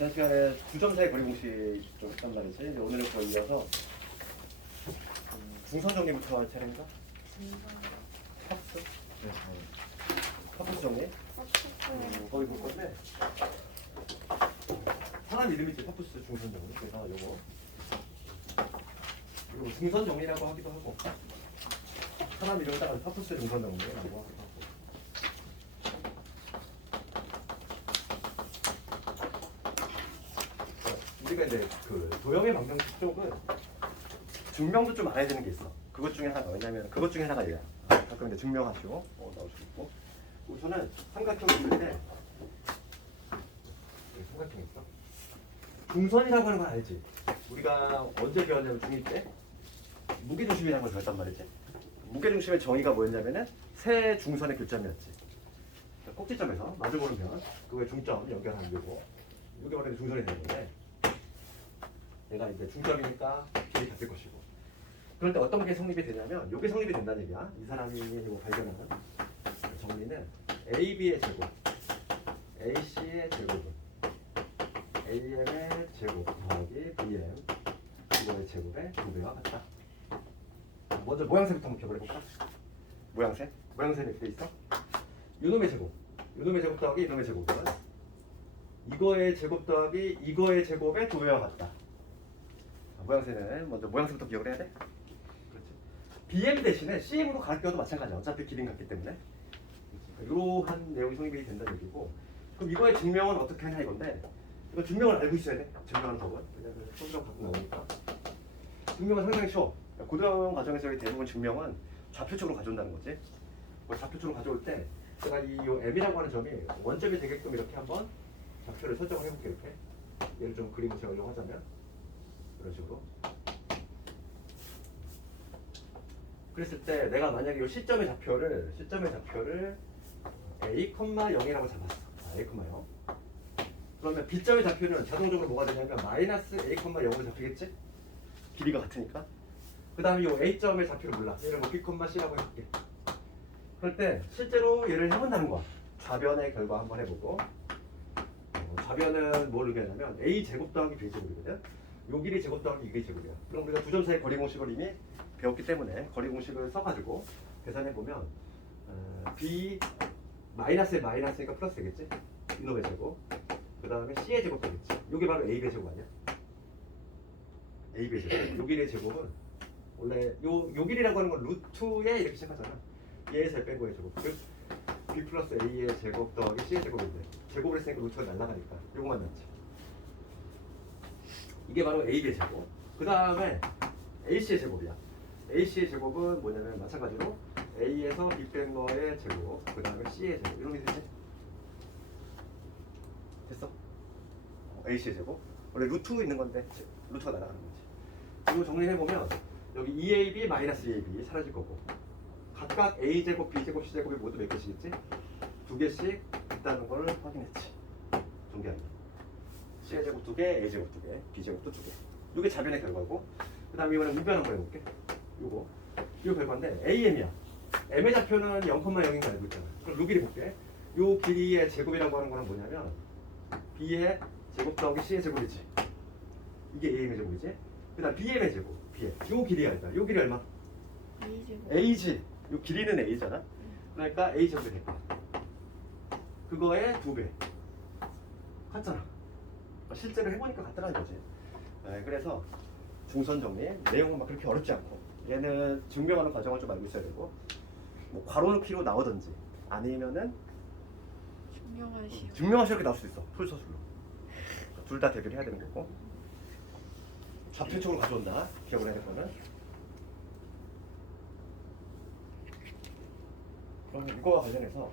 지난 시간에 두 점 사이 거리 공식 좀 했단 말이지. 이제 오늘은 그거 이어서 중선 정리부터 할 차례인가? 파푸스? 네. 파푸스 정리? 거기 볼 건데 사람 이름 있지, 파푸스 중선 정리. 그래서 요거 이거 중선 정리라고 하기도 하고 사람 이름을 따라 파푸스 중선 정리라고 하기도 하고. 우리가 이제 그 도형의 방정식 쪽은 증명도 좀 알아야 되는 게 있어. 그것 중에 하나가, 왜냐면 그것 중에 하나가 이거야. 가끔 이제 증명하시오 나올 수 있고. 우선은 삼각형이 있을 때 삼각형이 있어. 중선이라고 하는 건 알지? 우리가 언제 배웠냐면 중2 때 무게중심이라는 걸 배웠단 말이지. 무게중심의 정의가 뭐였냐면은 세 중선의 교점이었지. 꼭지점에서 마주보는 면 그거의 중점 연결하는 거고, 이게 원래 중선이 되는 건데, 내가 이제 중점이니까 길이 같을 것이고. 그런데 어떤 게 성립이 되냐면 이게 성립이 된다는 얘기야. 이 사람이 이거 발견하는 정리는 AB의 제곱, AC의 제곱은 AM의 제곱 더하기 BM 이거의 제곱의 2배와 같다. 먼저 모양새부터 한번 펴버려볼까? 모양새 이렇게 돼 있어. 이놈의 제곱, 이놈의 제곱 더하기 이놈의 제곱은 이거의 제곱 더하기 이거의 제곱의 2배와 같다. 모양새는 먼저 모양새부터 기억을 해야 돼. 그렇지. BM 대신에 CM으로 가르쳐도 마찬가지야. 어차피 길이는 같기 때문에. 이러한 내용이 성립이 된다는 얘기고. 그럼 이거의 증명은 어떻게 하냐 이건데, 이거 증명을 알고 있어야 돼. 증명하는 법은. 왜냐면 수정 갖고 나오니까. 증명은 상당히 쉬워. 고등학교 과정에서의 대부분 증명은 좌표쪽으로 가져온다는 거지. 좌표쪽으로 가져올 때 제가 이 M이라고 하는 점이 원점이 되게끔 이렇게 한번 좌표를 설정을 해볼게. 이렇게 얘를 좀 그림을 세우려고 하자면 이런 식으로. 그랬을 때 내가 만약에 이 시점의 좌표를 A, 0이라고 잡았어. A, 0. 그러면 B점의 좌표는 자동적으로 뭐가 되냐면 마이너스 A, 0으로 잡히겠지? 길이가 같으니까. 그 다음에 이 A점의 좌표를 몰라. 얘를 뭐 B, C라고 해볼게. 그럴 때 실제로 얘를 해본다는 거야. 좌변의 결과 한번 해보고. 좌변은 뭘 의미하냐면 A 제곱 더하기 B 제곱이거든. 요 길이 제곱 더하기 이 길이 제곱이야. 그럼 우리가 두 점 사이 거리 공식을 이미 배웠기 때문에 거리 공식을 써가지고 계산해 보면 B 마이너스에 마이너스니까 플러스 되겠지. 이놈의 제곱. 그 다음에 C의 제곱 되겠지. 요게 바로 A의 제곱 아니야? A의 제곱. 요 길이의 제곱은 원래 요 길이라고 하는 건 루트에 이렇게 시작하잖아. 얘에서 빼고 의 제곱. 즉 B 플러스 A의 제곱 더하기 C의 제곱인데 제곱을 했으니까 루트가 날라가니까 요거만 남지. 이게 바로 AB의 제곱. 그 다음에 AC의 제곱이야. AC의 제곱은 뭐냐면 마찬가지로 A에서 B 뺀 거의 제곱, 그 다음에 C의 제곱. 이런 게 되지? 됐어? AC의 제곱. 원래 루트 있는 건데 루트가 날아가는 거지. 이거 정리해보면 여기 2AB 마이너스 2AB 사라질 거고, 각각 A제곱, B제곱, C제곱이 모두 몇 개씩있지? 2개씩 있다는 걸 확인했지. 정리하기. C의 제곱 2개, A제곱 2개, B제곱도 2개. 이게 자변의 결과고, 그 다음에 이거는 우변 한번 해볼게. 이거 결과인데 AM이야. M의 좌표는 0,0인 거 알고 있잖아. 그럼 루 길이 볼게. 요 길이의 제곱이라고 하는 거는 뭐냐면 B의 제곱 더하기 C의 제곱이지. 이게 AM의 제곱이지. 그 다음 BM의 제곱, B의 요 길이야. 일단 요 길이 얼마? A지. 요 길이는 A잖아. 그러니까 A 제곱이 될 거야. 그거의 2배. 같잖아. 실제로 해보니까 같다는 거지. 네, 그래서 중선 정리 내용은 막 그렇게 어렵지 않고, 얘는 증명하는 과정을 좀 알고 있어야 되고, 뭐 괄호 넣기로 나오든지 아니면은 증명하시오 이렇게 나올 수 있어. 풀서술로. 둘 다 대비를 해야 되는 거고, 좌표쪽으로 가져온다. 기억을 해야 될 거는. 그러면 이거와 관련해서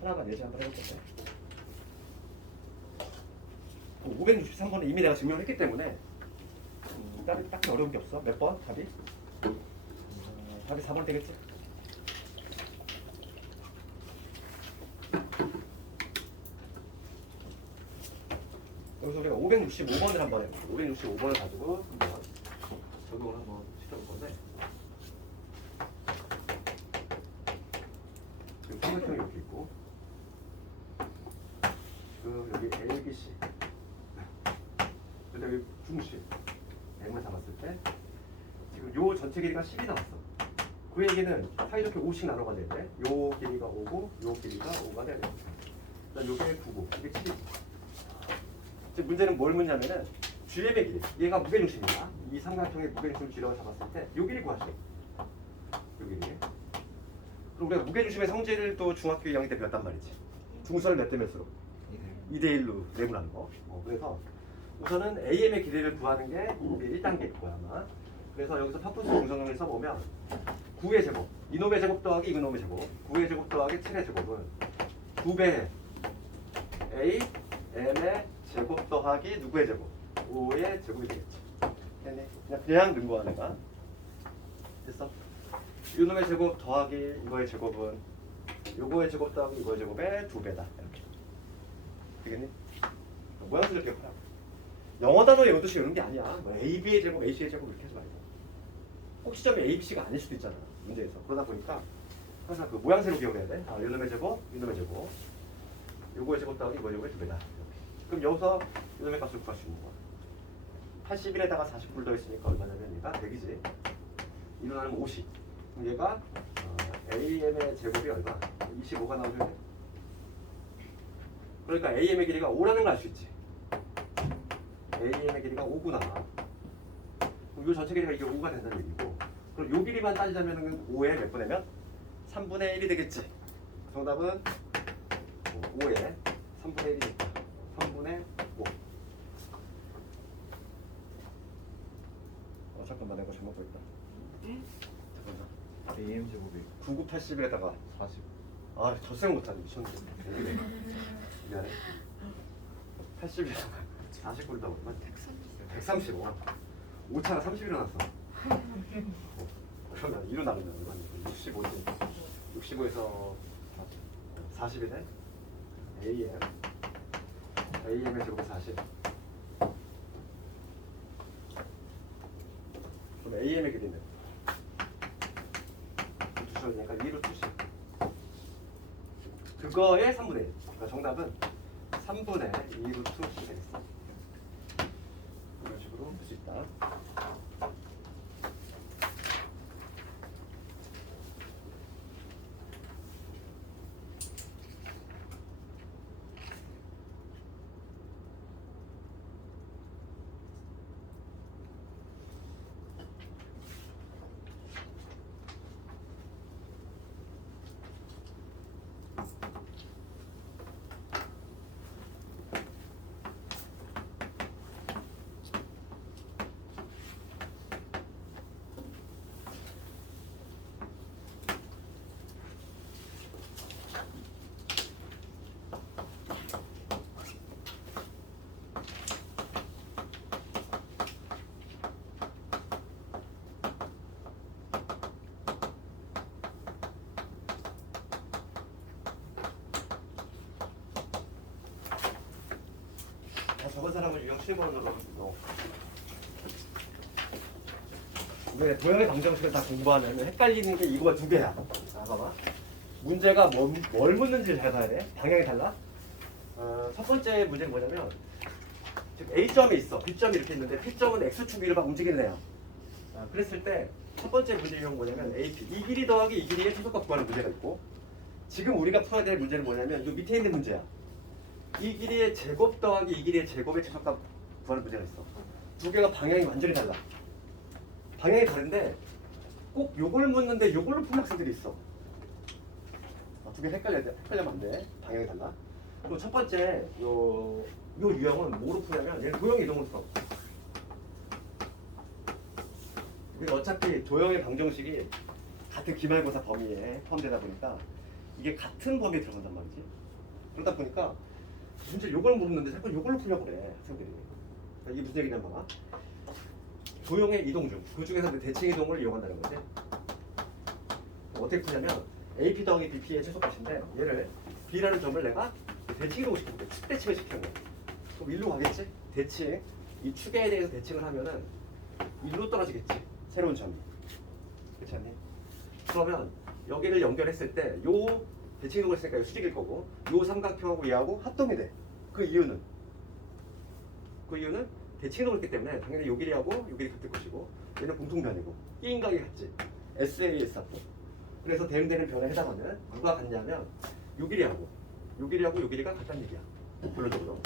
하나만 예시 한번 해볼 건데, 563번은 이미 내가 증명을 했기 때문에 딱히 어려운 게 없어. 몇 번? 답이? 답이 4번 되겠지? 여기서 우리가 565번을 한번 해볼게요. 565번을 가지고 한번 적용을 한번 시켜볼 건데, 지금 삼각형이 이렇게 있고, 지금 여기 A, B, C 근데 여기 중심 M을 잡았을 때 지금 요 전체 길이가 10이 나왔어. 그 얘기는 사이좋게 5씩 나눠 가야 되는데 요 길이가 5고 요 길이가 5가 돼야 돼. 그다음 요게 9고 이게 7이지. 지금 문제는 뭘 묻냐면은 GM의 길이. 얘가 무게중심이야. 이 삼각형의 무게중심 G라고 잡았을 때 요 길이 구하시오. 요 길이. 그럼 우리가 무게중심의 성질을 또 중학교 2학년 때 배웠단 말이지. 중수를 몇 대 몇으로? 2대1로 내분하는 거. 그래서 우선은 AM의 길이를 구하는 게 우리 1단계일 거야 아마. 그래서 여기서 파푸스 공성형을 써보면 9의 제곱, 이놈의 제곱 더하기 이놈의 제곱, 9의 제곱 더하기 7의 제곱은 2배 A, M의 제곱 더하기 누구의 제곱? 5의 제곱이 되겠지. 됐니? 그냥 넣은 거야 내가. 됐어? 이놈의 제곱 더하기 이거의 제곱은 요거의 제곱 더하기 이거의 제곱의 2배다. 이렇게. 되겠니? 모양새를 기억하라. 영어 단어의 연도식 이런 게 아니야. 뭐 AB의 제곱, AC의 제곱 이렇게 하지 말고. 꼭 시점이 ABC가 아닐 수도 있잖아. 문제에서. 그러다 보니까 항상 그 모양새로 기억을 해야 돼. 아, 이놈의 제곱, 이놈의 제곱. 요거의 제곱 더하기 이거의 제곱의 2배다. 이렇게. 그럼 여기서 이놈의 값을 구할 수 있는 거야. 81에다가 49를 더했으니까 얼마냐면 얘가 100이지. 일어나면 50. 그럼 얘가 AM의 제곱이 얼마? 25가 나오면 돼. 그러니까 AM의 길이가 5라는 걸 알 수 있지. AM의 길이가 5구나. 그럼 이 전체 길이가 이게 5가 된다는 얘기고. 그럼 이 길이만 따지자면 5에 몇 분이면 3분의 1이 되겠지. 정답은 5에 3분의 1이니까 3분의 5. 잠깐만 내가 잘못 보였다. 잠깐만. AM 제곱이 99, 80에다가 40. 아, 덧셈 못하네 미쳤네. 미안해. 80에다가 49를 더 얼마? 135. 5차가 30이 일어났어. 그러면 2로 나누면 얼마니? 65지. 65에서 40이네. AM의 제곱이 40. 그럼 AM의 길이는 두수니까 2로 투시. 그거의 3분의 1. 그러니까 정답은 3분의 2로 투시 되겠어. 이런 식으로 볼 수 있다. 적은 사람을 유형 7번으로 넣어. 왜 도형의 방정식을 다 공부하면 헷갈리는 게 이거가 2개야. 자, 봐봐. 문제가 뭘 묻는지를 잘 봐야 돼. 방향이 달라. 첫 번째 문제는 뭐냐면 지금 A점이 있어. B점이 이렇게 있는데 P점은 X축 위로 막 움직이는 애야. 그랬을 때 첫 번째 문제 유형은 뭐냐면 AP. 이 길이 더하기 이 길이의 최소값 구하는 문제가 있고 지금 우리가 풀어야 될 문제는 뭐냐면 이 밑에 있는 문제야. 이 길이의 제곱 더하기 이 길이의 제곱의 최소값 구하는 문제가 있어. 두 개가 방향이 완전히 달라. 방향이 다른데 꼭 요걸 묻는데 요걸로 푸는 학생들이 있어. 두 개 헷갈리면 안 돼. 방향이 달라. 그리고 첫 번째 요 유형은 뭐로 푸냐면 얘는 도형 이동을 써. 이게 어차피 도형의 방정식이 같은 기말고사 범위에 포함되다 보니까 이게 같은 범위에 들어간단 말이지. 그러다 보니까 문제 요걸 모르는데 자꾸 요걸로 풀려고 그래 학생들이. 그러니까 이게 무슨 얘기냐면 봐봐. 도형의 이동 중 그 중에서 대칭 이동을 이용한다는 거지. 어떻게 푸냐면 AP 더하기 BP의 최소값인데 얘를 B라는 점을 내가 대칭 이동을 시켜볼게. 축 대칭을 시키는 거야. 그럼 일로 가겠지? 대칭. 이 축에 대해서 대칭을 하면은 일로 떨어지겠지. 새로운 점이. 그렇지 않니? 그러면 여기를 연결했을 때 요 대칭 이동을 했으니까 수직일 거고 요 삼각형하고 얘하고 합동이 돼. 그 이유는 대칭이 있기 때문에 당연히 요 길이하고 요 길이 같을 것이고 얘는 공통변이고 끼인각이 같지. SAS하고. 그래서 대응되는 변에 해당하는 누가 같냐면 요 길이하고 요 길이하고 요 길이가 같다는 얘기야. 결론적으로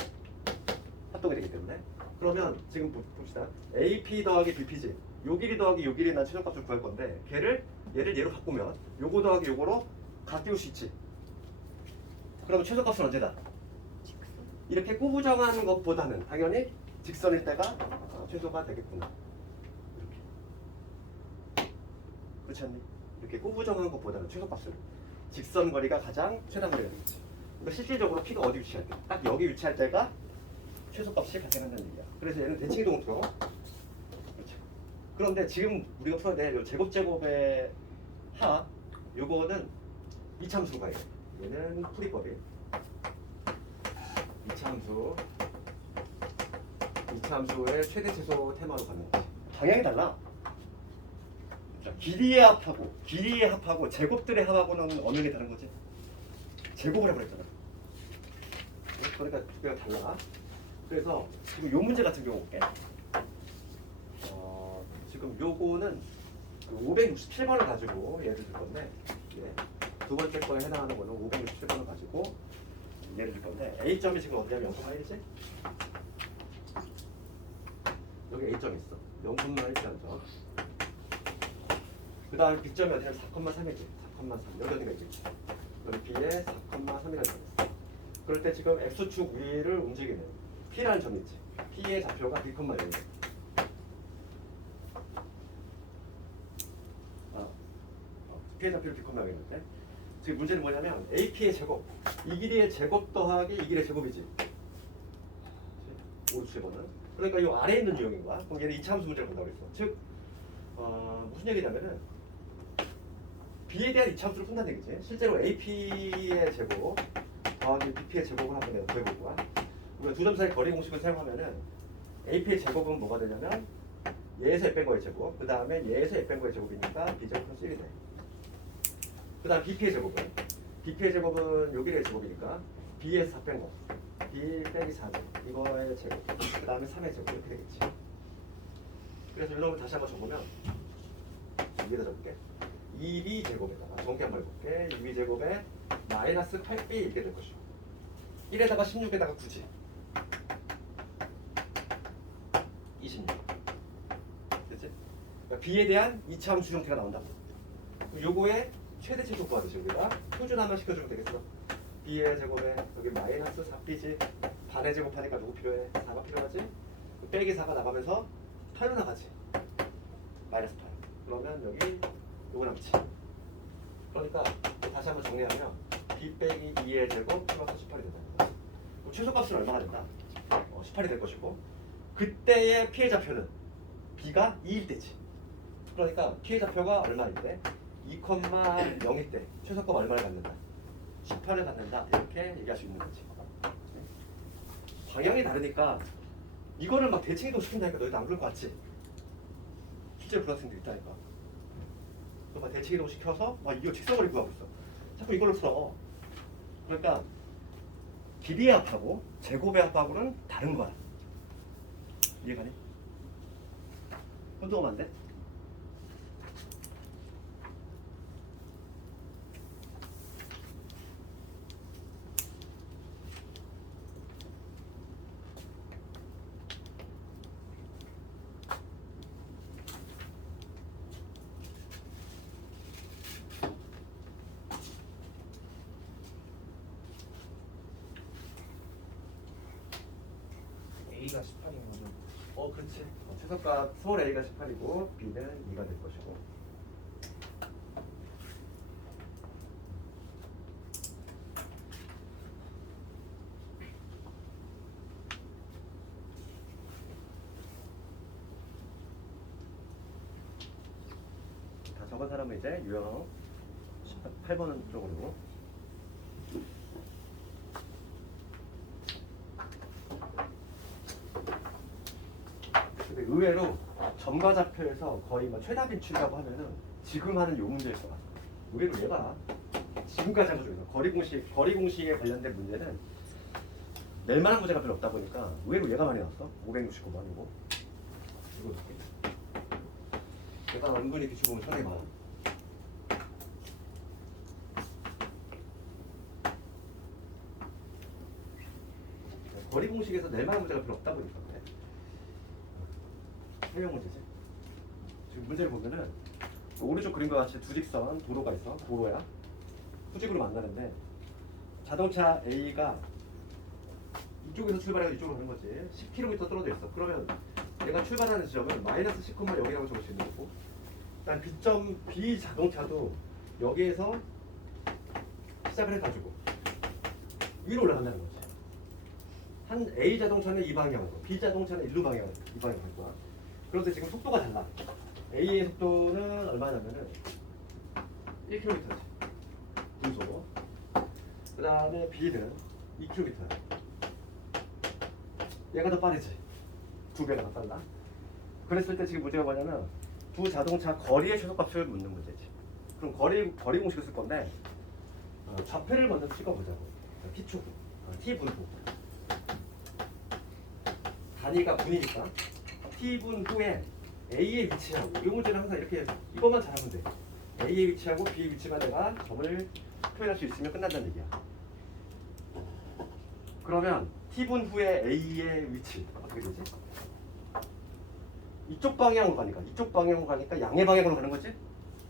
합동이 되기 때문에. 그러면 지금 봅시다. AP 더하기 BP지. 요 길이 더하기 요 길이 난 최종값을 구할 건데 얘를 얘로 바꾸면 요거 더하기 요거로 다 띄울 수 있지. 그러면 최소값은 언제다? 이렇게 꾸부정하는 것보다는 당연히 직선일 때가 최소가 되겠구나. 이렇게. 그렇지 않니? 이렇게 꾸부정하는 것보다는 최소값을 직선 거리가 가장 최단 거리가 되겠지. 그러니까 실질적으로 P가 어디 위치할 때? 딱 여기 위치할 때가 최소값이 발생한다는 얘기야. 그래서 얘는 대칭이동투로. 그렇죠. 그런데 지금 우리가 풀어야 될 요 제곱제곱의 하 요거는 이참수로 가야 돼. 얘는 풀이법이 이참수의 최대 최소 테마로 가는 거지. 방향이 달라. 자, 길이의 합하고 제곱들의 합하고는 엄연히 다른 거지. 제곱을 해버렸잖아. 그러니까 두 개가 달라. 그래서 지금 요 문제 같은 경우 볼게. 지금 요거는 567번을 가지고 예를 들 건데, 두 번째 거에 해당하는 거는 567번을 가지고 예를 들 건데, A점이 지금 어디냐면 0,1이지? 여기 A점이 있어. 0,1이라는 점. 그 다음에 B점이 어디냐면 4,3이지. 4,3. 여기 어디가 있겠지? 여기 B에 4,3이라는 점이 있어. 그럴 때 지금 X축 위를 움직이는 P라는 점이 있지. P의 좌표가 B,0이야. P의 좌표를 B,0가 있는데 지금 문제는 뭐냐면 AP의 제곱, 이 길이의 제곱 더하기 이 길이의 제곱이지. 57번은. 그러니까 이 아래에 있는 유형인 거야. 그럼 얘는 이차함수 문제를 본다고 했어. 즉 무슨 얘기냐면은 B에 대한 이차함수를 푼다는 얘기지. 실제로 AP의 제곱 더하기 BP의 제곱을 한번 내가 구해볼 거야. 우리가 두 점 사이 거리 공식을 사용하면은 AP의 제곱은 뭐가 되냐면 얘에서 F 뺀 거의 제곱, 그 다음에 얘에서 F 뺀 거의 제곱이니까 B제곱 플러스 1이 돼. 그 다음 BP의 제곱은 여기의 제곱이니까 B에서 4 뺀 거, B 빼기 4제곱, 이거의 제곱, 그 다음에 3의 제곱 이렇게 되겠지. 그래서 이런 걸 다시 한번 적으면 위에다 적을게. 2B 제곱에다가 정리 한번 해볼게. 2B 제곱에 마이너스 8B 이렇게 될 것이고 1에다가 16에다가 9지 26. 됐지? 그러니까 B에 대한 2차함수 형태가 나온다고. 요거에 최대 최소 구하듯이 우리가 표준화만 시켜주면 되겠어. B의 제곱에 여기 마이너스 4B지. 반의 제곱하니까 누구 필요해? 4가 필요하지? 빼기 4가 나가면서 8로 나가지. 마이너스 8. 그러면 여기 요거 남지. 그러니까 다시 한번 정리하면 B 빼기 2의 제곱 플러스 18이 된다. 최소값은 얼마가 된다? 18이 될 것이고 그때의 피해 좌표는 B가 2일 때지. 그러니까 피해 좌표가 얼마일 때? 2,0일 때 최소값 얼마를 갖는다? 18을 갖는다. 이렇게 얘기할 수 있는 거지. 방향이 다르니까 이거를 막 대칭이동 시킨다니까 너희도 안 그럴 것 같지? 실제로 그런 학생들 있다니까. 그거 막 대칭이동 시켜서 막 이거 직선거리 구하고 있어. 자꾸 이걸로 풀어. 그러니까 길이의 합하고 제곱의 합하고는 다른 거야. 이해가니? 혼동하면 안 돼? A가 18인 거죠. 그렇지. 최소값 서울 A가 18이고 B는 2가 될 것이고. 다 적은 사람은 이제 유형 8번 쪽으로. 근데 의외로 점과 좌표에서 거의 뭐 최다 빈출이라고 하면은 지금 하는 요 문제일 것 같아. 의외로 얘가 지금까지 한 것 중에서 거리 공식에 관련된 문제는 낼 만한 문제가 별로 없다 보니까 의외로 얘가 많이 나왔어. 569번이고 이거 어떻게? 얘가 은근히 기출보면 상당히 많아. 거리 공식에서 낼 만한 문제가 별로 없다 보니까 그래. 해명 문제지. 지금 문제를 보면은 오른쪽 그림과 같이 두 직선 도로가 있어. 도로야. 수직으로 만나는데 자동차 A가 이쪽에서 출발해서 이쪽으로 가는 거지. 10km 떨어져 있어. 그러면 얘가 출발하는 지점은 마이너스 10,0이라고 적을 수 있는 거고, 일단 B점 B 자동차도 여기에서 시작을 해가지고 위로 올라간다는 거지. 한 A 자동차는 이 방향으로, B 자동차는 일루 방향으로 이 방향으로 갈 거야. 그런데 지금 속도가 달라. A의 속도는 얼마냐면은 1km지. 분속. 그 다음에 B는 2km야. 얘가 더 빠르지. 2배가 더 빨라. 그랬을 때 지금 문제가 뭐냐면 두 자동차 거리의 최소값을 묻는 문제지. 그럼 거리 공식을 쓸 건데 좌표를 먼저 찍어보자고. T축, T분후. 단위가 분이니까 T분 후에 A의 위치하고, 이 문제는 항상 이렇게 이것만 잘하면 돼. A의 위치하고 B의 위치가 내가 점을 표현할 수 있으면 끝난다는 얘기야. 그러면 T분 후에 A의 위치 어떻게 되지? 이쪽 방향으로 가니까 양의 방향으로 가는 거지?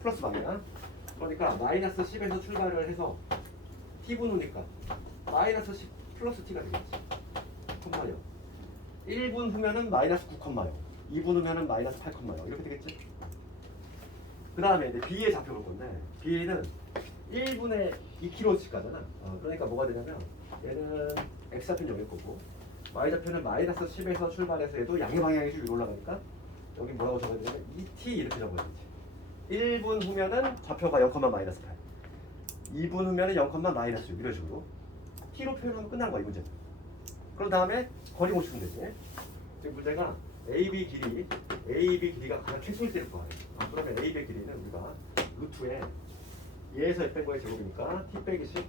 플러스 방향. 그러니까 마이너스 10에서 출발을 해서 T분 후니까 마이너스 10 플러스 T가 되겠지. 9,0 1분 후면은 마이너스 9,0 2분 후면은 마이너스 8,0 이렇게 되겠지? 그 다음에 이제 B의 좌표 볼 건데 B는 1분에 2km씩 가잖아. 그러니까 뭐가 되냐면 얘는 X좌표는 여기일 거고 Y좌표는 마이너스 10에서 출발해서 얘도 양의 방향에서 위로 올라가니까 여기 뭐라고 적어야 되냐면 2t 이렇게 적어야 되지. 1분 후면은 좌표가 0, 마이너스 8 2분 후면은 0, 마이너스 6 이런 식으로 t로 표현하면 끝나는 거야 이 문제는. 그런 다음에 거리 공식은 되지. 지금 문제가 AB 길이가 가장 최소일 때일 거야. 그러면 AB의 길이는 우리가 루트에 얘에서 F 뺀 거의 제곱이니까 t 빼기 10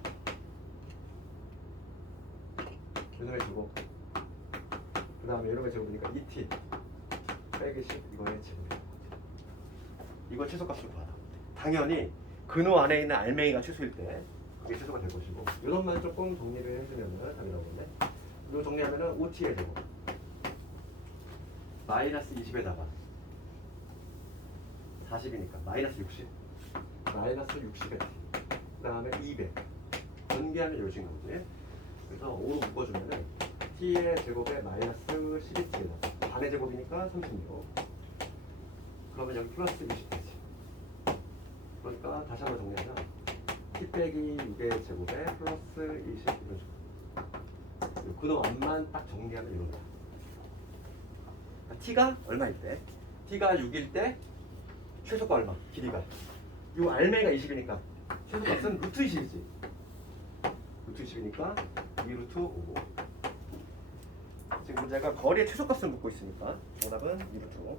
이놈의 제곱, 그 다음에 이놈의 제곱이니까 2t 빼기 10 이거의 제곱이야. 이거 최소값으로 받아. 당연히 근호 안에 있는 알맹이가 최소일 때 그게 최소가 될 것이고, 이것만 조금 정리를 해주면 답이 나오는데, 이거 정리하면은 5t의 제곱 마이너스 20에다가 40이니까 마이너스 60 마이너스 60의 t 그 다음에 200 전개하면 요진 거지. 그래서 5로 묶어주면은 t의 제곱에 마이너스 12t에다 반의 제곱이니까 36. 그러면 여기 플러스 20 되지. 그러니까 다시 한번 정리하면 t 빼기 6의 제곱에 플러스 20 이런 식으로. 그놈 앞만 딱 정리하면 이런 거야. t가 얼마일 때? t가 6일 때 최소가 얼마? 길이가. 이 알맹이가 20이니까 최소값은 루트 20이지. 루트 20이니까 2루트 5고. 지금 문제가 거리의 최소값을 묻고 있으니까 정답은 2루트 5.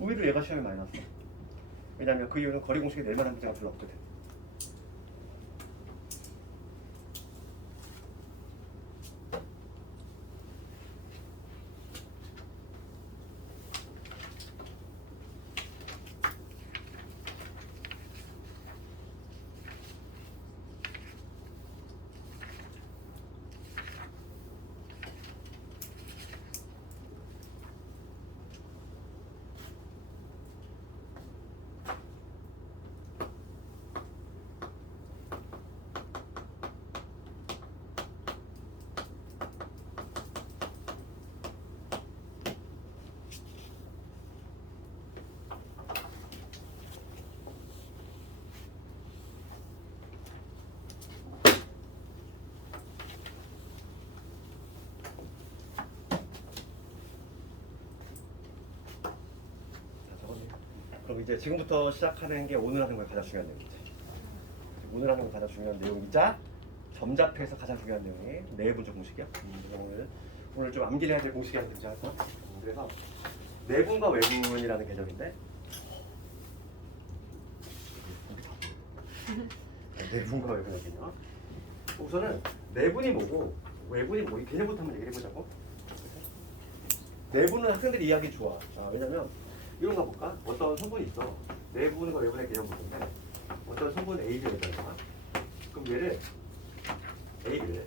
의외로 얘가 시험에 많이 나왔어. 왜냐하면 그 이유는 거리 공식에 낼 만한 문제가 별로 없거든. 그럼 이제 지금부터 시작하는 게 오늘 하는 걸 가장 중요한 내용이지. 오늘 하는 거 가장 중요한 내용이자 점잡해서 가장 중요한 내용이 내분적 공식이야. 오늘 좀 암기해야 될 공식이 하나 등장할 거야. 그래서 내분과 외분이라는 개념인데 내분과 외분의 개념. 우선은 내분이 뭐고 외분이 뭐 이 개념부터 한번 얘기해 보자고. 내분은 학생들이 이해하기 좋아. 자, 왜냐면 이런 거 볼까? 어떤 성분이 있어. 내분과 외분의 개념 볼 건데 어떤 성분 AB를 얘기하는 그럼 얘를 AB를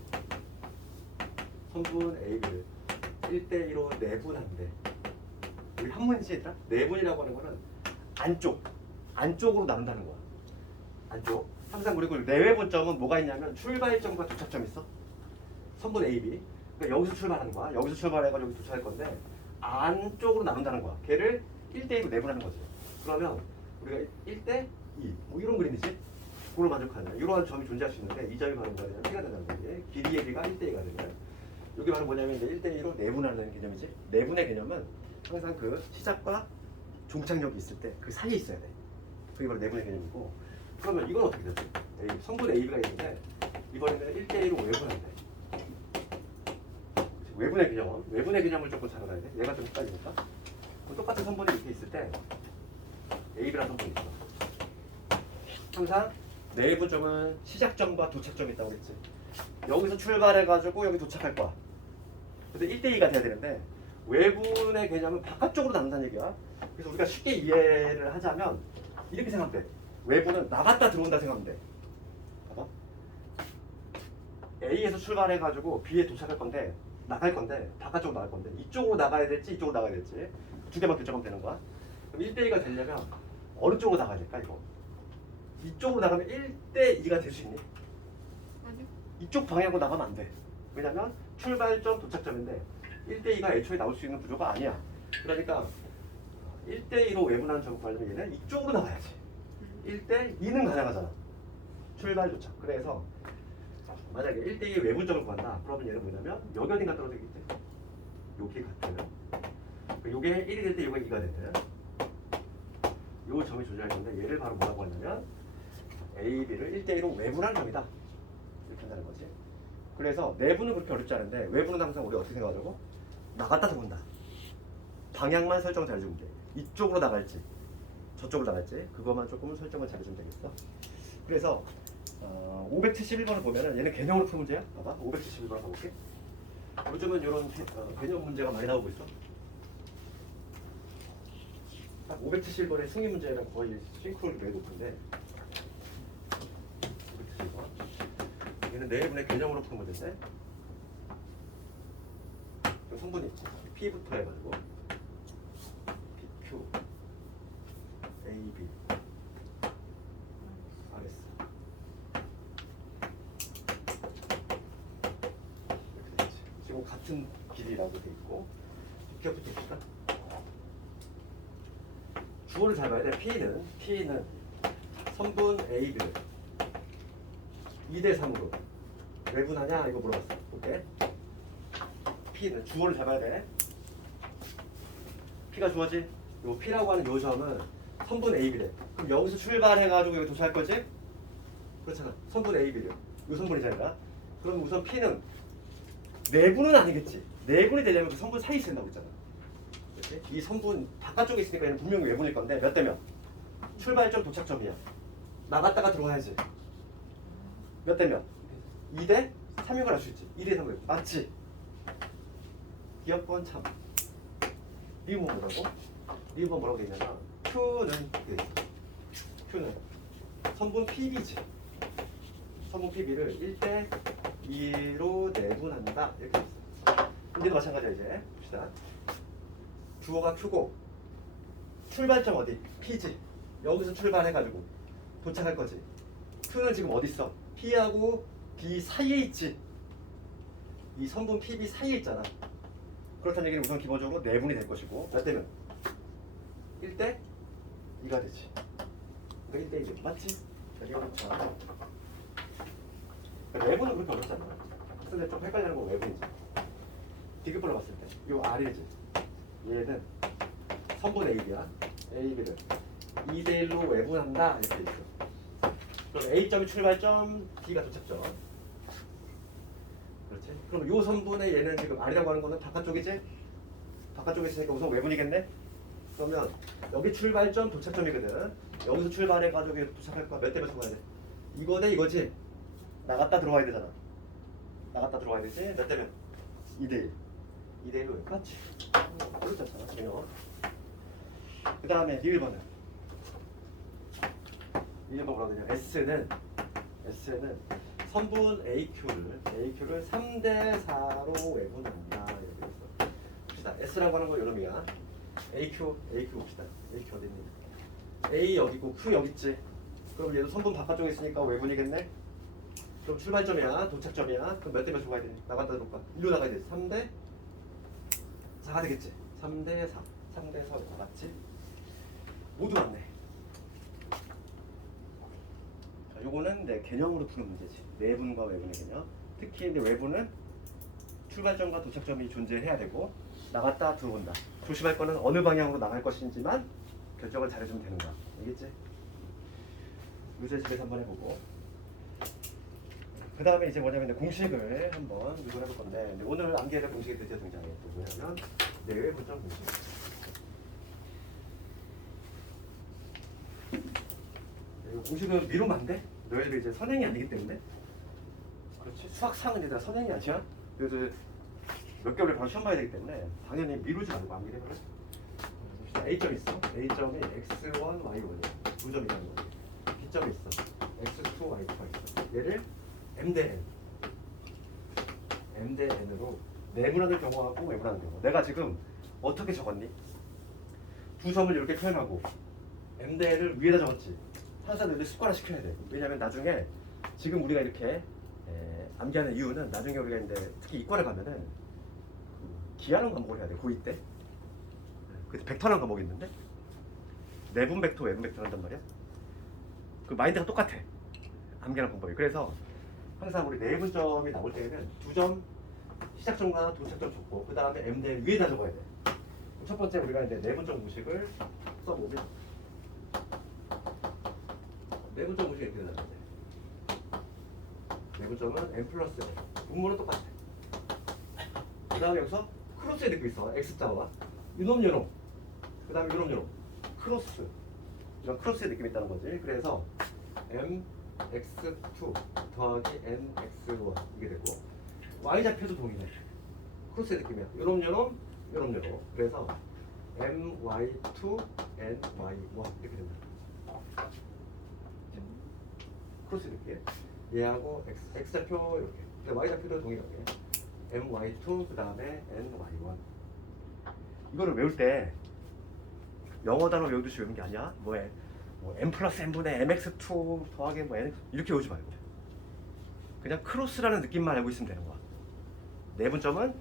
성분 AB를 1대1로 내분한대. 여기 한문이지 얘들아? 내분이라고 하는 거는 안쪽으로 나눈다는 거야. 안쪽. 항상 그리고 내외분점은 뭐가 있냐면 출발점과 도착점 있어. 성분 AB. 그러니까 여기서 출발하는 거야. 여기서 출발해가지고 여기 도착할 건데 안쪽으로 나눈다는 거야. 걔를 1대2로 내분하는 거지. 그러면 우리가 1대2 뭐 이런 그림이지? 그걸 만족하는 이러한 점이 존재할 수 있는데 이 점이 바로 뭐가 되냐면 P가 된다는 거지. 길이의 B가 1대2가 되면 여기 바로 뭐냐면 이제 1대2로 내분하는 개념이지. 내분의 개념은 항상 그 시작과 종착역이 있을 때 그 사이에 있어야 돼. 그게 바로 내분의 개념이고 그러면 이건 어떻게 되지? 성분 AB가 있는데 이번에는 1대1로 외분한대. 외분의 개념을 조금 잘 알아야 돼. 얘가 좀 헷갈리니까. 똑같은 성분이 이렇게 있을 때 AB라는 성분이 있어. 항상 내분점은 시작점과 도착점이 있다고 그랬지. 여기서 출발해가지고 여기 도착할 거야. 근데 1대2가 돼야 되는데 외분의 개념은 바깥쪽으로 나눈다는 얘기야. 그래서 우리가 쉽게 이해를 하자면 이렇게 생각하면 돼. 외부는 나갔다 들어온다 생각하면 돼. 봐봐. A에서 출발해가지고 B에 도착할 건데 나갈 건데 바깥쪽으로 나갈 건데 이쪽으로 나가야 될지 이쪽으로 나가야 될지 두 개만 결정하면 되는 거야. 그럼 1대2가 되려면 어느 쪽으로 나가야 될까 이거? 이쪽으로 나가면 1대2가 될 수 있니? 아니요. 이쪽 방향으로 나가면 안 돼. 왜냐면 출발점 도착점인데 1대2가 애초에 나올 수 있는 구조가 아니야. 그러니까 1대2로 외분하는 점을 구하려면 얘는 이쪽으로 나가야지. 1대2는 가능하잖아. 출발 도착. 그래서 만약에 1대2의 외분점을 구한다. 그러면 얘는 뭐냐면 여기 어딘가 떨어져 있겠지. 여기 같은. 요게 1이 될 때 요게 2가 되는. 요 점이 존재할 건데 얘를 바로 뭐라고 하냐면 A, B를 1대1로 외분하는 점이다. 이렇게 한다는 거지. 그래서 내분은 그렇게 어렵지 않은데 외분은 항상 우리 어떻게 생각하자고? 나갔다 들어온다. 방향만 설정 잘해주면 돼. 이쪽으로 나갈지 저쪽으로 나갈지 그것만 조금 설정을 잘해주면 되겠어. 그래서 571번을 보면은 얘는 개념으로 푼 문제야. 봐봐. 571번 가볼게. 요즘은 이런 개념 문제가 많이 나오고 있어. 571번의 승리 문제랑 거의 싱크로율이 매우 높은데 571번 얘는 내분의 개념으로 푼 문제인데 성분이 있지. P부터 해가지고 PQ AB RS 이렇게 되지. 지금 같은 길이라고 돼 있고 기억부터 해볼까? 주어를 잘 봐야 돼. P는 성분 AB를 2대3으로 외분하냐 이거 물어봤어. 오케이? P는 주어를 잘 봐야 돼. P가 주어지? 요 P라고 하는 요 점은 성분 AB래. 그럼 여기서 출발해가지고 여기 도착할 거지? 그렇잖아. 성분 AB래. 요 성분이잖아. 그럼 우선 P는 내분은 아니겠지. 내분이 되려면 그 성분 사이에 있는다고 했잖아. 그렇지? 이 성분 바깥쪽에 있으니까 얘는 분명히 외분일 건데 몇 대면? 출발점 도착점이야. 나갔다가 들어와야지. 몇 대면? 2대 3인 걸 알 수 있지. 2대 3을 맞지? 기억권 참. 미음은 뭐라고? 미음은 뭐라고 돼 있냐면 Q는 Q는 성분 PB지. 성분 PB를 1대 2로 내분한다. 이렇게 있어. 문제도 마찬가지야 이제. 봅시다. 주어가 Q고 출발점 어디? P지. 여기서 출발해가지고 도착할 거지. Q는 지금 어디 있어? P하고 B 사이에 있지. 이 성분 PB 사이에 있잖아. 그렇다는 얘기는 우선 기본적으로 내분이 될 것이고 몇 대면? 1대 2가 되지. 그러니까 1대 2 맞지? 그렇죠. 내분은 그렇게 어렵잖아. 근데 좀 헷갈리는 건 외분이지. 디귿별로 봤을 때, 요 R이지. 얘는 성분 AB야. AB를 2대 1로 외분한다 이렇게 있어. 그럼 A점이 출발점, B가 도착점. 그렇지? 그럼 요 성분의 얘는 지금 R이라고 하는 거는 바깥쪽이지? 바깥쪽에 있으니까 우선 외분이겠네? 그러면 여기 출발점, 도착점이거든. 여기서 출발해가지고 도착할 거야. 몇 대면 적어야 돼? 이거 대 이거지? 나갔다 들어와야 되잖아. 나갔다 들어와야 되지. 몇 대면? 2대1. 2대1로 왜 맞지? 그렇잖아. 그래요. 그 다음에 1번은 1번 뭐라 그러냐? S는 선분 AQ를 3대4로 외분한다. 이렇게 했어. 봅시다. S라고 하는 건 요놈이야. AQ 봅시다. AQ 어디 있니? A 여기 있고 Q 여기 있지. 그럼 얘도 선분 바깥쪽에 있으니까 외분이겠네. 그럼 출발점이야, 도착점이야. 그럼 몇 대 몇으로 가야 돼? 나갔다 들어올까? 일로 나가야 돼. 3대 4가 되겠지. 3대 4. 3대 4 맞지? 모두 맞네. 자, 요거는 이제 개념으로 푸는 문제지. 내분과 외분의 개념. 특히 이제 외분은 출발점과 도착점이 존재해야 되고 나갔다 들어온다. 조심할 거는 어느 방향으로 나갈 것인지만 결정을 잘해주면 되는 거야. 알겠지? 요새 집에서 한번 해보고. 그 다음에 이제 뭐냐면 이제 공식을 한번 유도를 해볼 건데 이제 오늘 암기해야 공식이 드디어 등장해. 또 뭐냐면 내외분점 공식. 이 공식은 미루면 안 돼. 너희들이 이제 선행이 아니기 때문에. 그렇지. 수학상은 이제 다 선행이 아니야. 그래서 몇 개월에 바로 시험 봐야 되기 때문에 당연히 미루지 말고 암기를 해볼래. A점이 있어. A점이 x1, y1이야. 두 점이라는 거. B점이 있어. x2, y2가 있어. 얘를 m 대 n으로 내분하는 경우하고 외분하는 경우. 내가 지금 어떻게 적었니? 두 점을 이렇게 표현하고 m 대 n을 위에다 적었지. 항상 너희들 습관화 시켜야 돼. 왜냐면 나중에 지금 우리가 이렇게 암기하는 이유는 나중에 우리가 이제 특히 이과를 가면은 기하는 과목을 해야 돼. 고2 때. 그래서 벡터라는 과목이 있는데 내분 벡터, 외분 벡터 한단 말이야. 그 마인드가 똑같아. 암기하는 방법이. 그래서 항상 우리 내분점이 나올 때에는 두 점 시작점과 도착점 적고 그 다음에 m 대 위에다 적어야 돼. 첫 번째 우리가 이제 내분점 공식을 써보면 내분점 공식이 이렇게 되잖아. 내분점은 m 플러스 분모는 똑같아. 그 다음에 여기서 크로스에 넣고 있어. x자와 요놈 그 다음에 요놈 크로스. 이런 크로스의 느낌이 있다는 거지. 그래서 mx2 더하기 nx1 이게 되고 y좌표도 동일해. 크로스의 느낌이야. 요놈 그래서 my2 ny1 이렇게 된다. 크로스의 느낌. 얘하고 x좌표 이렇게. 근데 y좌표도 동일하게 my2 그 다음에 ny1. 이거를 외울 때 영어 단어 외우듯이 외우는 게 아니야. 뭐 m 플러스 n분의 mx2 더하기 뭐 n 이렇게 외우지 말고 그냥 크로스라는 느낌만 알고 있으면 되는 거야. 내분점은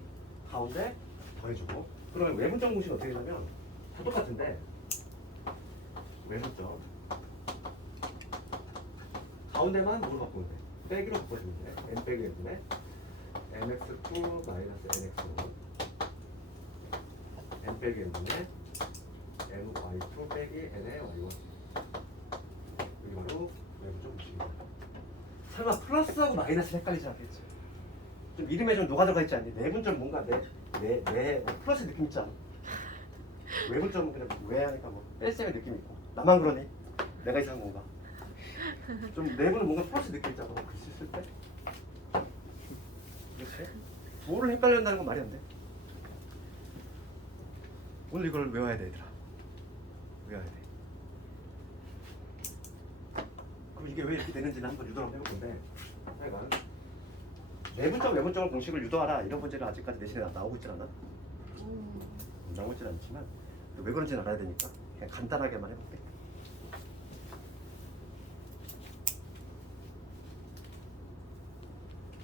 가운데 더해주고. 그러면 외분점 공식이 어떻게 되냐면 다 똑같은데 외분점 가운데만 뭐로 바꾸면 돼? 빼기로 바꿔주면 돼. n 빼기 n분의 mx2 마이너스 nx1 n 빼기 n분의 my2 빼기 n의 y1 이게 바로 외분점 공식입니다. 설마 플러스하고 마이너스 헷갈리지 않겠지? 좀 이름에 좀 녹아 들어가 있지 않니? 내분점 뭔가 내 플러스 느낌 있잖아. 외분점은 그냥 왜 하니까 뭐 뺄셈의 느낌 있고. 나만 그러니? 내가 이상한 건가? 좀 내분은 뭔가 플러스 느낌 있잖아. 글씨 쓸 때. 그렇지? 뭐를 헷갈린다는 건 말이 안 돼. 오늘 이걸 외워야 돼, 얘들아. 외워야 돼. 그럼 이게 왜 이렇게 되는지는 한번 유도를 한번 해볼 건데, 하여간 내분점, 외분점을 공식을 유도하라 이런 문제는 아직까지 내신에 나오고 있진 않아. 나오고 있진 않지만 왜 그런지는 알아야 되니까 그냥 간단하게만 해볼게.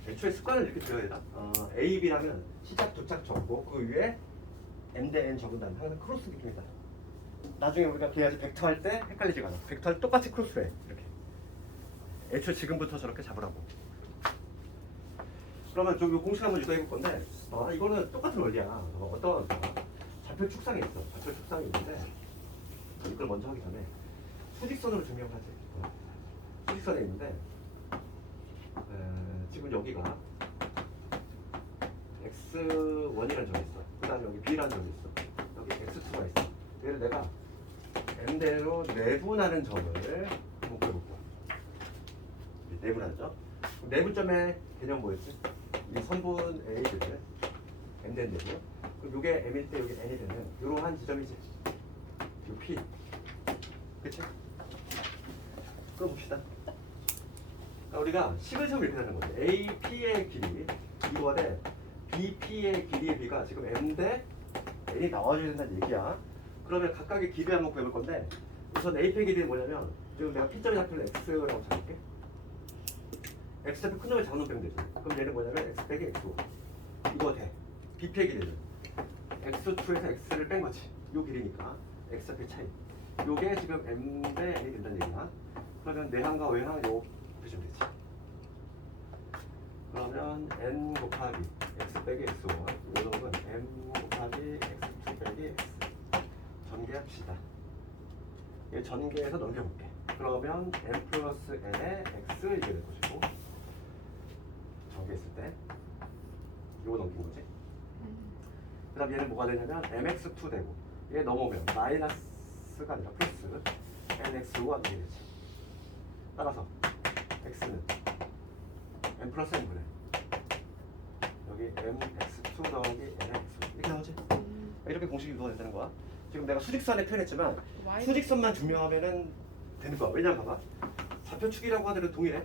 애초에 습관을 이렇게 들여야 되나? A, B라면 시작, 도착 적고 그 위에 M 대 N 적은 다음에 항상 크로스 느낌이다. 나중에 우리가 계야지 벡터 할 때 헷갈리지가 않아. 벡터 할 때 똑같이 크로스해. 이렇게. 애초에 지금부터 저렇게 잡으라고. 그러면 좀 공식 한번 유도해 볼 건데 이거는 똑같은 원리야. 어떤 좌표 축상이 있어. 좌표 축상이 있는데 이걸 먼저 하기 전에 수직선으로 증명을 하지. 수직선에 있는데 지금 여기가 x1이라는 점이 있어. 그 다음에 여기 b라는 점이 있어. 여기 x2가 있어. 얘를 내가 n대로 내분하는 점을 한번 그려볼 거야. 내분하는 점. 내분점의 개념 뭐였지? 이 선분 A를 M 된대고 그럼 요게 M일 때 요게 N이 되면 요러한 지점이지. 요 P. 그치? 그럼 봅시다. 그러니까 우리가 식을 세우면 이렇게 되는 건데 AP의 길이 이거 대 BP의 길이의 B가 지금 M 대 N이 나와줘야 된다는 얘기야. 그러면 각각의 길이 한번 구해볼 건데 우선 AP의 길이는 뭐냐면 지금 내가 P점의 좌표를 X라고 잡을게. X좌표 큰 놈을 작은 놈 빼면 되지. 그럼 얘는 뭐냐면 X 빼기 X5 이거 돼. BP의 길이는 X2에서 X를 뺀 거지. 요 길이니까 X좌표 차이 요게 지금 M 대 N이 된다는 얘기야. 그러면 내항과 외항 요 보시면 되지. 그러면 N 곱하기 X 빼기 X1 요 놈은 M 곱하기 X2 빼기 X 전개합시다. 이 전개해서 넘겨볼게. 그러면 M 플러스 N의 X 이게 될 것이고 전개했을 때 이거 넘긴 거지. 그 다음 얘는 뭐가 되냐면 MX2 되고 얘 넘어오면 마이너스가 아니라 플러스 NX5가 되게 되지. 따라서 X는 M 플러스 N분의 여기 MX2 더하기 NX 이렇게 나오지. 이렇게 공식이 이루어야 되는 거야. 지금 내가 수직선에 표현했지만 수직선만 증명하면은 되는 거야. 왜냐면 봐봐. 좌표축이라고 하더라도 동일해.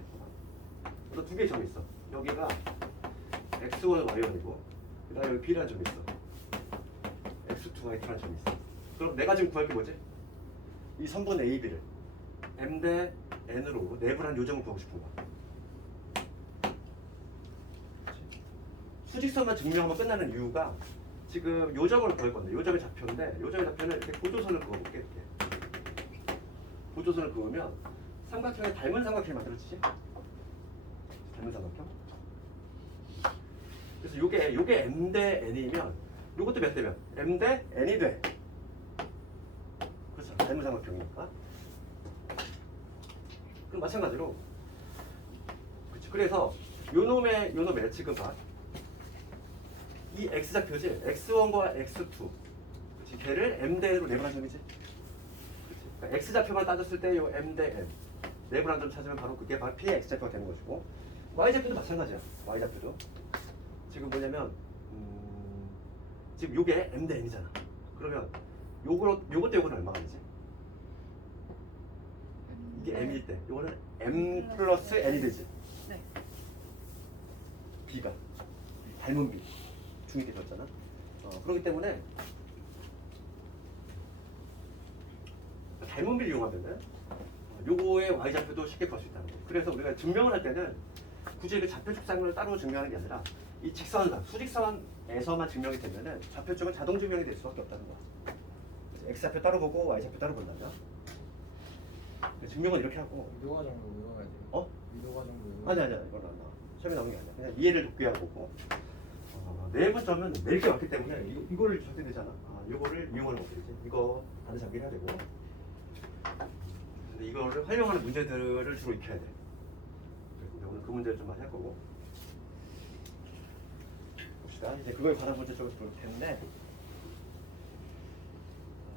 너 두 개의 점이 있어. 여기가 X1, Y1이고 그 다음에 여기 B라는 점이 있어. X2, Y2라는 점이 있어. 그럼 내가 지금 구할 게 뭐지? 이 선분 AB를 M 대 N으로 내분한 요점을 구하고 싶은 거야. 수직선만 증명하면 끝나는 이유가 지금 요점을 구할 건데 요점의 좌표인데 요점의 좌표는 이렇게 보조선을 그어볼게. 이렇게 보조선을 그으면 삼각형에 닮은 삼각형이 만들어지지? 닮은 삼각형? 그래서 요게 M 대 N이면 요것도 몇 대면? M 대 N이 돼. 그렇죠. 닮은 삼각형이니까. 그럼 마찬가지로 그치. 그래서 요놈의 지금 봐. 이 X좌표지? X1과 X2 그치. 걔를 M 대 N으로 내분한 점이지? 그러니까 X좌표만 따졌을 때 요 M 대 N 내분한 점 찾으면 바로 그게 바로 P의 X좌표가 되는 것이고 Y좌표도 마찬가지야. Y좌표도 지금 뭐냐면 지금 요게 M 대 N이잖아. 그러면 요것도 요거는 얼마가 되지? 이게 M일 때 요거는 M 플러스 N이 되지. 네. B가 닮은 B 중2 때 배웠잖아. 그렇기 때문에 닮은 B를 이용하면은 요거의 Y좌표도 쉽게 구할 수 있다는 거. 그래서 우리가 증명을 할 때는 굳이 그 좌표 축상을 따로 증명하는 게 아니라 이 직선상, 수직선에서만 증명이 되면은 좌표 쪽은 자동 증명이 될 수밖에 없다는 거야. 그래서 X좌표 따로 보고 Y좌표 따로 본다면 증명은 이렇게 하고. 위도 과정도 외워야 돼요. 어? 위도 과정도 외워야 아니야 이건 안 나와. 시험에 나오는 게 아니야. 그냥 이해를 돕게 하고 내분점은 낼 게 많기 때문에 이거를 적게 되잖아. 이거를 이용하는 거지. 이거 다들 잡긴 해야 되고. 근데 이거를 활용하는 문제들을 주로 익혀야 돼. 그래서 오늘 그 문제를 좀 많이 할 거고. 봅시다. 이제 그거에 관한 문제 쪽으로 볼 텐데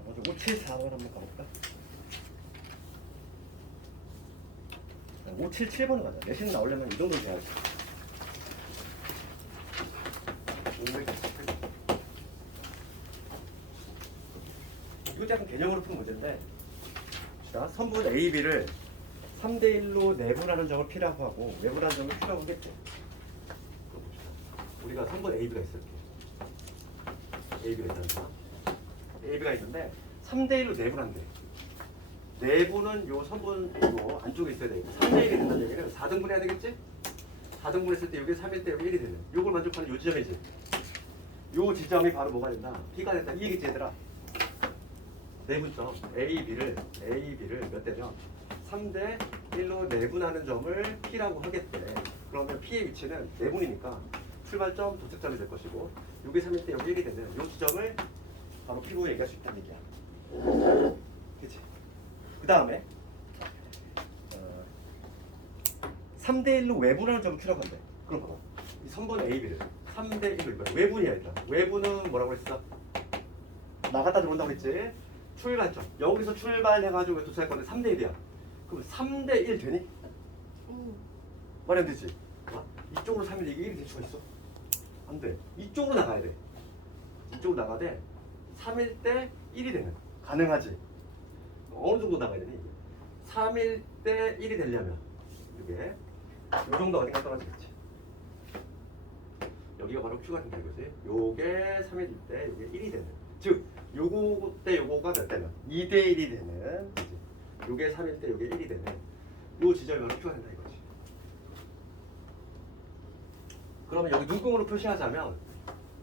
먼저 574번 한번 가볼까? 577번을 가자. 내신 나오려면 이 정도 돼야지. 이거 약간 개념으로 푼 문제인데 자, 선분 A, B를 3대 1로 내분하는 점을 P라고 하고 외분하는 점을 Q라고 하겠지. 우리가 선분 A, B가 있을게. A, B가 있잖아. A, B가 있는데 3대 1로 내분한대. 내분은 요 선분 요 안쪽에 있어야 되고 3대 1이 된다는 얘기는 4등분 해야 되겠지? 4등분 했을 때 이게 3일 때 여기 1이 되는 요걸 만족하는 요 지점이지. 요 지점이 바로 뭐가 된다? P가 된다. 이 얘기지 얘들아. 내분점 AB를 몇 대면 3대 1로 내분하는 점을 P라고 하겠대. 그러면 P의 위치는 내분이니까 출발점, 도착점이 될 것이고 요게 3일 때 여기 1이 되는 요 지점을 바로 P로 얘기할 수 있다는 얘기야. 그치? 그 다음에 3대 1로 외분하는 점을 Q라고 한대. 그럼 봐봐. 이 선분 AB를 3대 1로 이거야. 외분이야 일단. 외분은 뭐라고 했어? 나갔다 들어온다고 했지? 출발점. 여기서 출발해가지고 도착할 건데 3대 1이야. 그럼 3대 1 되니? 말이 안 되지. 이쪽으로 3일 이게 1이 될 수가 있어? 안 돼. 이쪽으로 나가야 돼. 이쪽으로 나가야 돼. 3일 때 1이 되는. 가능하지? 어느 정도 나가야 되니? 3일 때 1이 되려면 이게 이 정도 어딘가 떨어지겠지. 여기가 바로 Q가 된다 이거지. 요게 3일일 때 요게 1이 되는. 즉 요거 때 요거가 몇 되면 2대 1이 되는. 그치? 요게 3일 때 요게 1이 되는. 요 지점이 바로 Q가 된다 이거지. 그러면 여기 눈금으로 표시하자면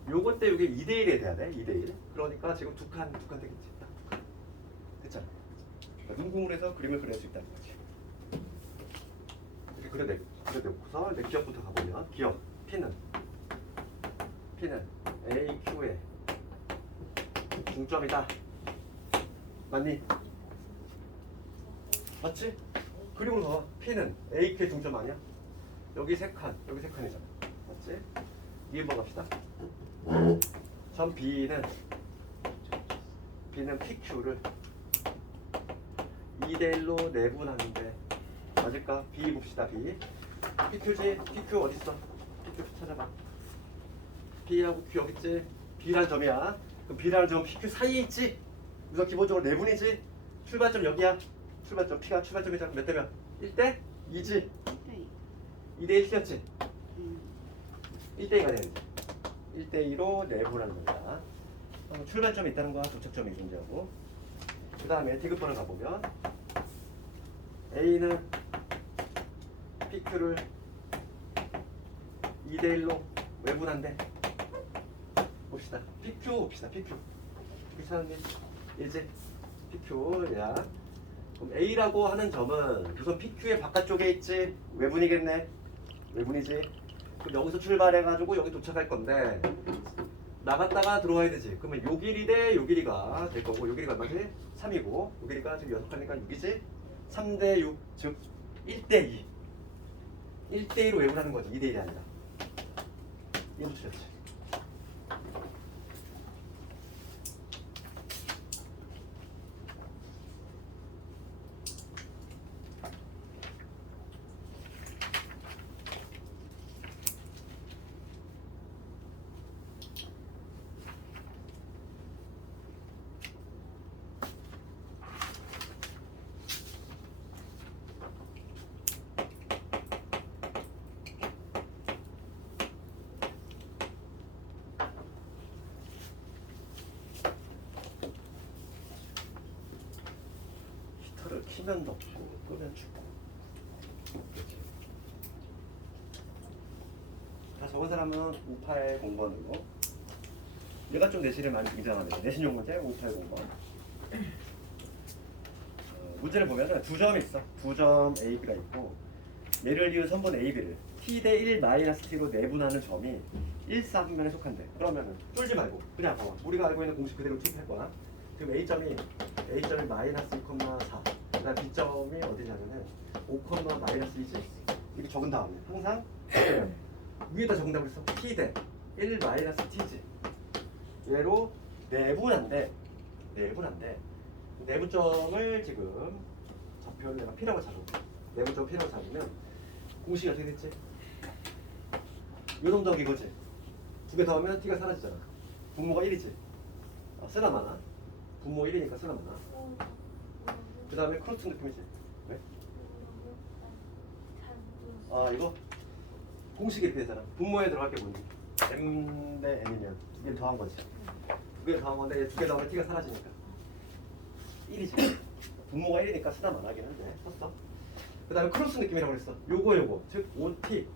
요거 때 요게 2대 1이 돼야 돼. 2대 1. 그러니까 지금 두 칸 되겠지. 딱 두 칸. 됐잖아. 그러니까 눈금으로 해서 그림을 그릴 수 있다는 거지. 이렇게 그려놓고서 이제 기억부터 가보면 기억 P는 A, Q의 중점이다. 맞니? 맞지? 그림으로 봐봐. P는 A, Q의 중점 아니야? 여기 세 칸, 여기 세 칸이잖아. 맞지? 2번 갑시다. 전 B는 PQ를 2대1로 내분하는데 맞을까? B 봅시다. B PQ지? PQ 어딨어? PQ 찾아봐. B하고 Q 여기 있지? B라는 점이야. 그럼 B라는 점 PQ 사이에 있지? 우선 기본적으로 내분이지? 출발점 여기야. 출발점 P가 출발점이잖아. 몇 대면? 1대? 2지? 2대 1이었지? 1대 2가 되는지 1대 2로 내분하는 겁니다. 출발점이 있다는 거야. 도착점이 존재하고. 그 다음에 디귿번을 가보면 A는 PQ를 2대 1로 외분한데 봅시다. PQ 봅시다. PQ 괜찮니? 이제 PQ야. 그럼 A라고 하는 점은 우선 PQ의 바깥쪽에 있지. 외분이겠네. 외분이지. 그럼 여기서 출발해가지고 여기 도착할 건데 나갔다가 들어와야 되지. 그러면 요 길이 대 요 길이가 될 거고 요 길이가 얼마지? 3이고 요 길이가 지금 6하니까 6이지? 3대 6, 즉 1대 2. 1대 2로 외분하는 거지. 2대 1이 아니라. 이거 틀렸지. 히터를 키면 덥고 끄면 춥고. 다 적은 사람은 5800번으로. 얘가 좀 내신을 많이 등장하네요. 내신용 문제 5800번. 문제를 보면은 두 점이 있어. 두 점 A, B가 있고 얘를 이은 선분 A, B를 T 대 1 마이너스 T로 내분하는 점이 1, 4분면에 속한대. 그러면은 쫄지 말고 그냥 봐봐. 우리가 알고 있는 공식 그대로 투입할 거야. 지금 A점이 마이너스 2,4. 그다음 B점이 어디냐면은 5, 마이너스 2지. 이렇게 적은 다음에 항상 위에다 적은다고 그랬어. T 대 1 마이너스 T지. 얘로 내분한데 내분점을 지금 좌표를 내가 P라고 잡고 내분점 P라고 잡으면 공식이 어떻게 됐지? 요 정도가 이거지. 두 개 더하면 T가 사라지잖아. 분모가 1이지. 쓰나 마나. 분모 1이니까 쓰나 마나. 그 다음에 크로스 느낌이지. 네? 이거 공식이 이렇게 되잖아. 분모에 들어갈 게 뭔지. M 대 N이면 두 개를 더한 거지. 두 개를 더한 건데 두 개 더하면 T가 사라지니까 1이지. 분모가 1이니까 쓰다 말하긴 한데 썼어. 그 다음에 크로스 느낌이라고 그랬어. 요거 즉 5T.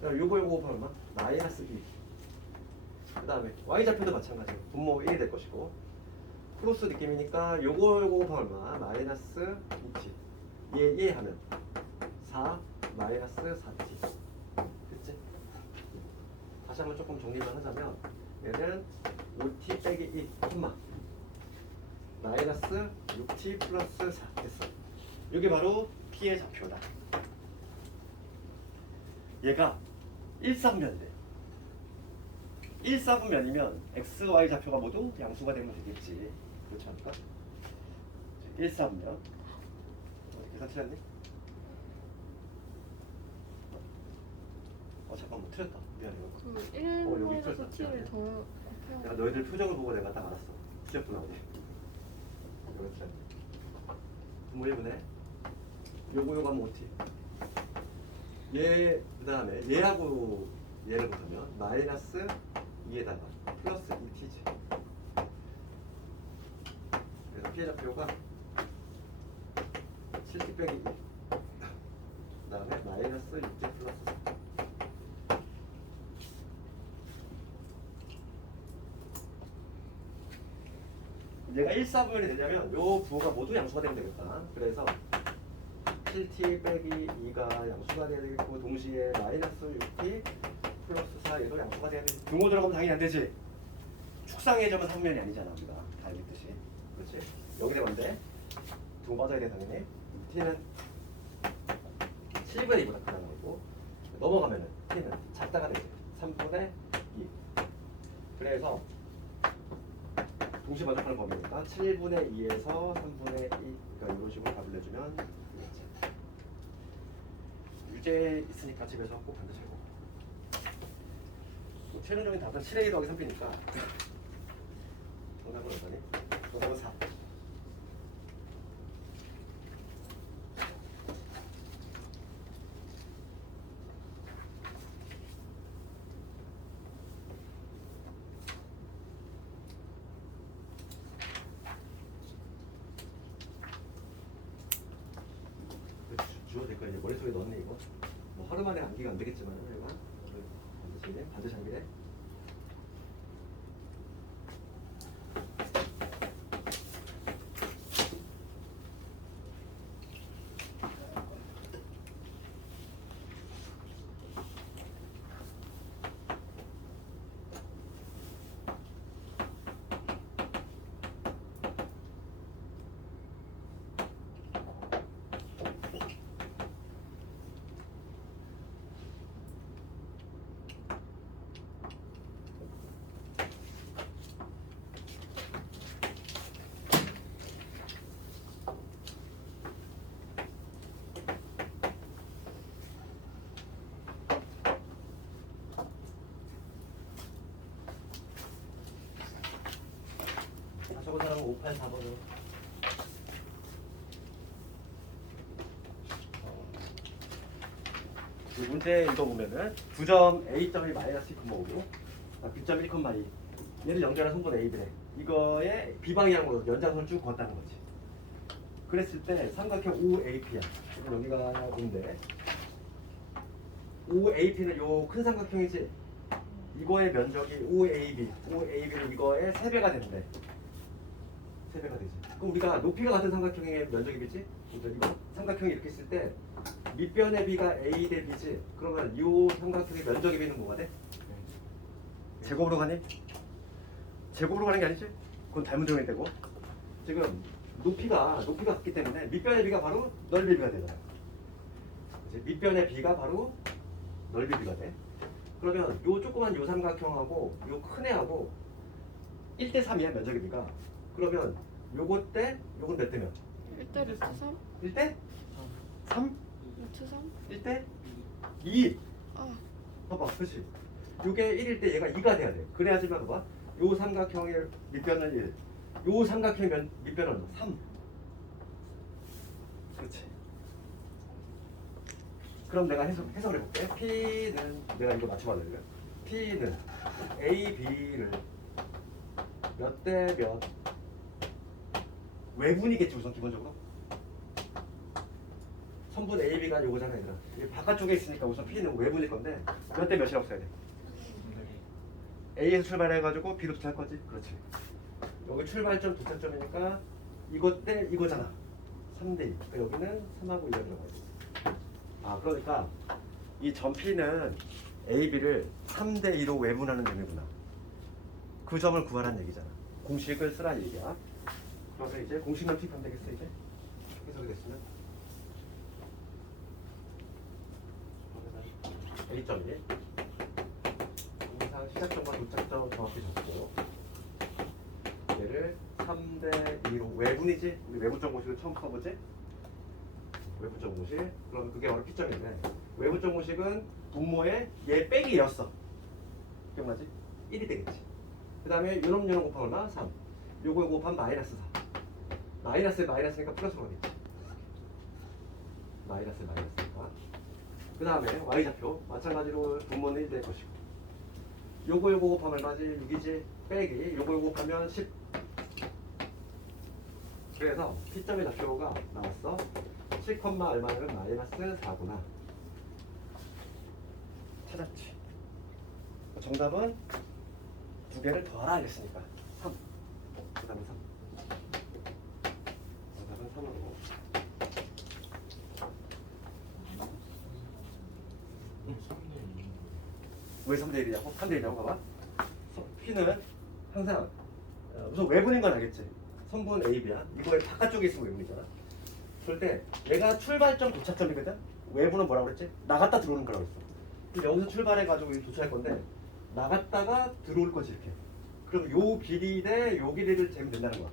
그 다음에 요거 곱하면 얼마? 마이너스 2. 그 다음에 Y좌표도 마찬가지예요. 분모 1이 될 것이고 크로스 느낌이니까 요거 곱하면 얼마? 마이너스 2T. 얘 하면 4 마이너스 4T. 됐지? 다시 한번 조금 정리만 하자면 얘는 5T 빼기 2 콤마 마이너스 6T 플러스 4 됐어. 이게 바로 P의 좌표다. 얘가 1,4분면인데 1,4분면이면 X, Y 좌표가 모두 양수가 되면 되겠지. 그렇지 않을까? 1,4분면 계산 틀렸니? 잠깐만 틀렸다. 미안해. 그 여기 1에서 있었다. t를 더 내가 너희들 표정을 보고 내가 딱 알았어. 틀렸구나 어디. 여기 틀렸네. 뭐 1분에 요거 하면 OT. 얘 그다음에 얘하고 얘를 붙으면 마이너스 2에다가 플러스 2t지. 그래서 피해 좌표가 7t 빼기 2. 그다음에 마이너스 6t 플러스 4. 얘가 1, 4분면이 되려면 요 부호가 모두 양수가 되면 되겠다. 그래서 7t 빼기 2가 양수가 돼야 되겠고 동시에 마이너스 6t 플러스 4얘도 양수가 돼야 되지. 등호 들어가면 당연히 안 되지. 축상의 점은 3면이 아니잖아 우리가 다 알겠듯이. 그렇지? 여기서 뭔데? 등호 빠져야 돼 당연히. t는 7분의 2보다 크다는 거고 넘어가면은 t는 작다가 되지. 3분의 2. 그래서 동시 반복하는 범위니까 7분의 2에서 3분의 2 그러니까 이런 식으로 답을 내주면 되겠지. 유제 있으니까 집에서 꼭 반드시 해보고 뭐 최종적인 답은 7a 더하기 3b니까 정답은 얼마니? 정답은 4. 주어도 될 거야. 이제 머릿속에 넣네 이거. 뭐 하루 만에 암기가 안 되겠지만 이거 반드시 암기해. 적은 사람은 584번으로. 그 문제 읽어보면은 9점 A점이 마이너스 2,5고 B점 1,2 얘를 연결한 선분 AB래. 이거에 B방향으로 연장선을 쭉 걷다는 거지. 그랬을 때 삼각형 OAP야. 지금 여기가 O인데 OAP는 요 큰 삼각형이지. 이거의 면적이 OAB는 이거의 3배가 된대. 3배가 되지. 그럼 우리가 높이가 같은 삼각형의 면적이겠지? 이거 삼각형이 이렇게 있을 때 밑변의 B가 A 대 B지? 그러면 이 삼각형의 면적의 B는 뭐가 돼? 제곱으로 가니? 제곱으로 가는 게 아니지? 그건 잘못 정이 되고 지금 높이가 같기 때문에 밑변의 B가 바로 넓이의 B가 되잖아. 이제 밑변의 B가 바로 넓이의 B가 돼. 그러면 요 조그만 요 삼각형하고 요 큰 애하고 1대 3이야 면적의 B가. 그러면 요거 때 요건 몇 대면? 1대 루트 3? 1대? 3? 루트 3? 1대? 2. 아, 봐봐, 그렇지. 요게 1일 때 얘가 2가 돼야 돼. 그래야지만 봐봐. 요 삼각형의 밑변은 1. 요 삼각형의 밑변은 3. 그렇지. 그럼 내가 해석을 해볼게. P는 내가 이거 맞춰봐야 되면 P는 A, B를 몇 대 몇 외분이겠지 우선 기본적으로. 선분 A, B가 요거잖아 얘들아. 이 바깥쪽에 있으니까 우선 P는 외분일 건데 몇 대 몇이라고 써야 돼? A에서 출발해가지고 B로 도착할 거지? 그렇지. 여기 출발점 도착점이니까 이것 대 이거잖아. 3대 2. 그러니까 여기는 3하고 2가 들어가야 돼. 아 그러니까 이 점 P는 A, B를 3대 2로 외분하는 점이구나. 그 점을 구하라는 얘기잖아. 공식을 쓰라 얘기야. 그러면 이제 공식만 투입하면 되겠어 이제? 해석이 됐으면 A점이 항상 시작점과 도착점 정확히 적고 얘를 3대 2로 외분이지? 우리 외분점 공식을 처음 써보지? 외분점 공식 그러면 그게 바로 P점인데 외부 정무식은 분모에 얘 빼기 2였어. 기억나지? 1이 되겠지. 그 다음에 요놈 곱하면 얼마? 3. 요거 곱하면 마이너스 4. 마이너스에 마이너스니까 플러스로 가겠지. 마이너스니까. 그 다음에 y좌표 마찬가지로 분모는 1 될 것이고 요거 곱하면 얼마지? 6이지? 빼기 요거 곱하면 10. 그래서 P점의 좌표가 나왔어. 7, 얼마냐면 마이너스 4구나. 찾았지. 정답은 두 개를 더하라 이랬으니까 3. 그 다음에 3. 정답은 3으로. 왜 3대 1이냐고? 3대 1이냐고 봐봐. P는 항상 우선 외분인 건 알겠지? 선분 A, B야. 이거의 바깥쪽에 있으면 외분이잖아. 그럴 때 내가 출발점 도착점이거든? 외분은 뭐라고 그랬지? 나갔다 들어오는 거라고 했어. 근데 여기서 출발해가지고 여기 도착할 건데 나갔다가 들어올 거지 이렇게. 그럼 요 길이 대 요 길이를 재면 된다는 거야.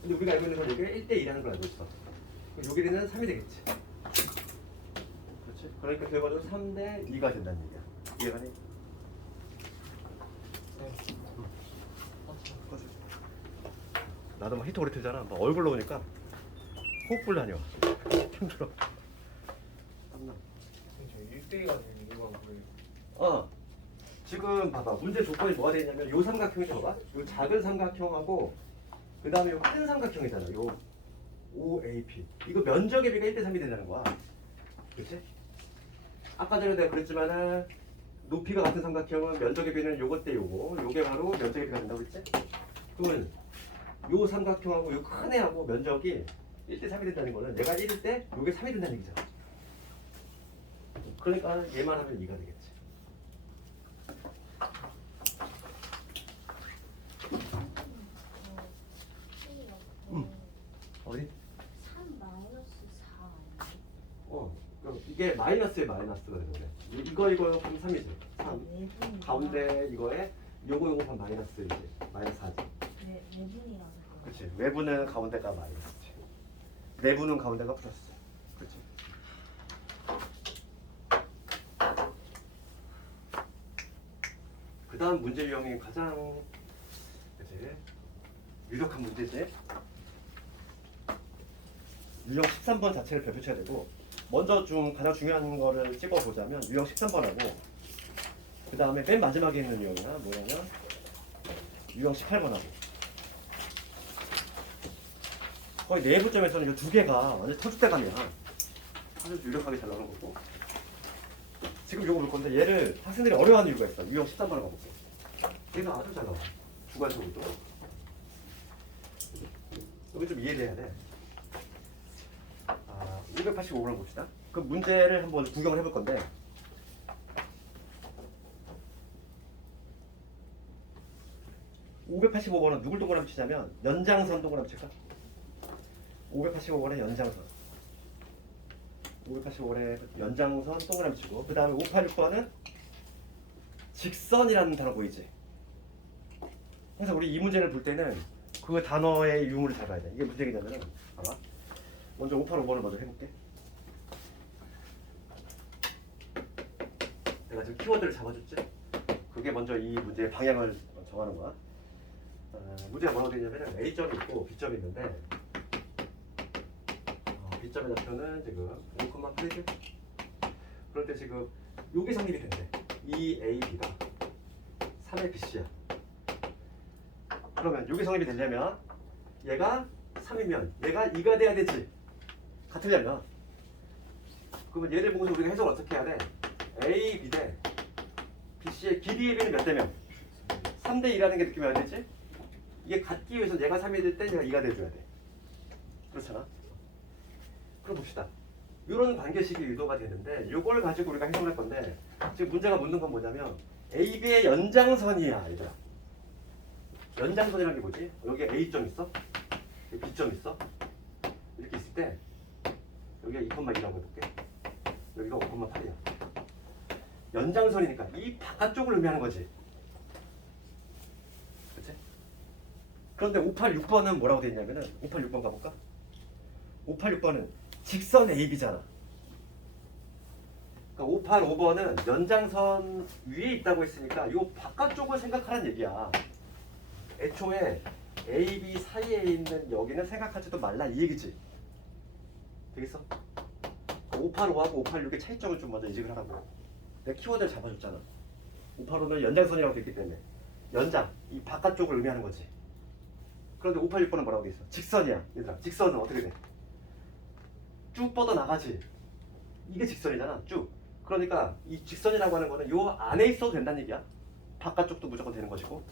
근데 우리가 알고 있는 건 이게 1대 2라는 걸 알고 있어. 그럼 요 길이는 3이 되겠지. 그렇지? 그러니까 결과적으로 3대 2가 된다는 얘기야. 이해가니? 나도 막 히트 오래 틀잖아. 막 얼굴로 오니까 호흡불 다녀. 힘들어. 땀나. 저 1대2가 되는 이유가 뭐예요? 지금 봐봐. 문제 조건이 뭐가 되냐면 요 삼각형이 봐봐. 요 작은 삼각형하고 그 다음에 요 큰 삼각형이잖아. 요 OAP. 이거 면적의 비가 1대 3이 된다는 거야. 그렇지? 아까 전에 내가 그랬지만은 높이가 같은 삼각형은 면적의 비는 요것 대 요거. 요게 바로 면적의 비가 된다고 했지? 그러면 요 삼각형하고 요 큰 애하고 면적이 1대 3이 된다는 거는 내가 1일 때 요게 3이 된다는 얘기잖아. 그러니까 얘만 하면 2가 되겠지. 어디? 3 마이너스 4 아니에요? 그럼 이게 마이너스에 마이너스가 되는 거네. 이거 그럼 3이지. 3. 가운데 이거에 요거 그럼 마이너스 이제 마이너스 4지. 내분이라서 그렇지. 외부는 가운데가 마이너스지. 내부는 가운데가 플러스. 그렇지. 그다음 문제 유형이 가장 그치? 유력한 문제지. 유형 13번 자체를 별표쳐야 되고 먼저 좀 가장 중요한 거를 찍어보자면 유형 13번하고 그 다음에 맨 마지막에 있는 유형이나 뭐냐면 유형 18번하고 거의 내부점에서는 이 두 개가 완전 터줏대감이야. 아주 유력하게 잘 나오는 거고 지금 요거 볼 건데 얘를 학생들이 어려워하는 이유가 있어. 유형 13번을 가볼게. 얘가 아주 잘 나와. 주관적으로 여기 좀 이해를 해야 돼. 585번을 봅시다. 그 문제를 한번 구경을 해볼 건데 585번은 누굴 동그라미 치냐면 연장선 동그라미 칠까? 585번의 연장선 585번의 연장선 동그라미 치고 그 다음에 586번은 직선이라는 단어 보이지? 그래서 우리 이 문제를 볼 때는 그 단어의 유무를 잘 봐야 돼. 이게 무슨 얘기냐면은 봐봐. 먼저 585번을 먼저 해볼게. 내가 지금 키워드를 잡아줬지? 그게 먼저 이 문제의 방향을 정하는 거야. 문제가 뭐라고 되냐면 A점이 있고 B점이 있는데 B점의 좌표는 지금 5,8이지? 그런데 지금 여기 성립이 된대. 2AB가 3의 BC야. 그러면 여기 성립이 되려면 얘가 3이면 얘가 2가 돼야 되지. 같으려면 그러면 얘를 보고서 우리가 해석을 어떻게 해야 돼? A, B 대 BC의 길이의 비는 몇 대면? 3대 2라는 게 느낌이 안 되지? 이게 같기 위해서 얘가 3이 될 때 얘가 2가 돼줘야 돼. 그렇잖아? 그럼 봅시다. 이런 관계식이 유도가 되는데 이걸 가지고 우리가 해석할 건데 지금 문제가 묻는 건 뭐냐면 AB의 연장선이야 얘들아. 연장선이라는 게 뭐지? 여기에 A점 있어? 여기 B점 있어? 이렇게 있을 때 여기가 2,2라고 해볼게. 여기가 5,8이야. 연장선이니까 이 바깥쪽을 의미하는 거지. 그치? 그런데 586번은 뭐라고 돼 있냐면은 586번 가볼까? 586번은 직선 AB잖아. 585번은 연장선 위에 있다고 했으니까 이 바깥쪽을 생각하라는 얘기야. 애초에 A, B 사이에 있는 여기는 생각하지도 말라 이 얘기지. 되겠어? 585하고 586의 차이점을 좀 먼저 인식을 하라고. 내가 키워드를 잡아줬잖아. 585는 연장선이라고 돼 있기 때문에 연장, 이 바깥쪽을 의미하는 거지. 그런데 586번은 뭐라고 돼 있어? 직선이야. 얘들아, 직선은 어떻게 돼? 쭉 뻗어 나가지. 이게 직선이잖아. 쭉. 그러니까 이 직선이라고 하는 거는 요 안에 있어도 된다는 얘기야. 바깥쪽도 무조건 되는 것이고.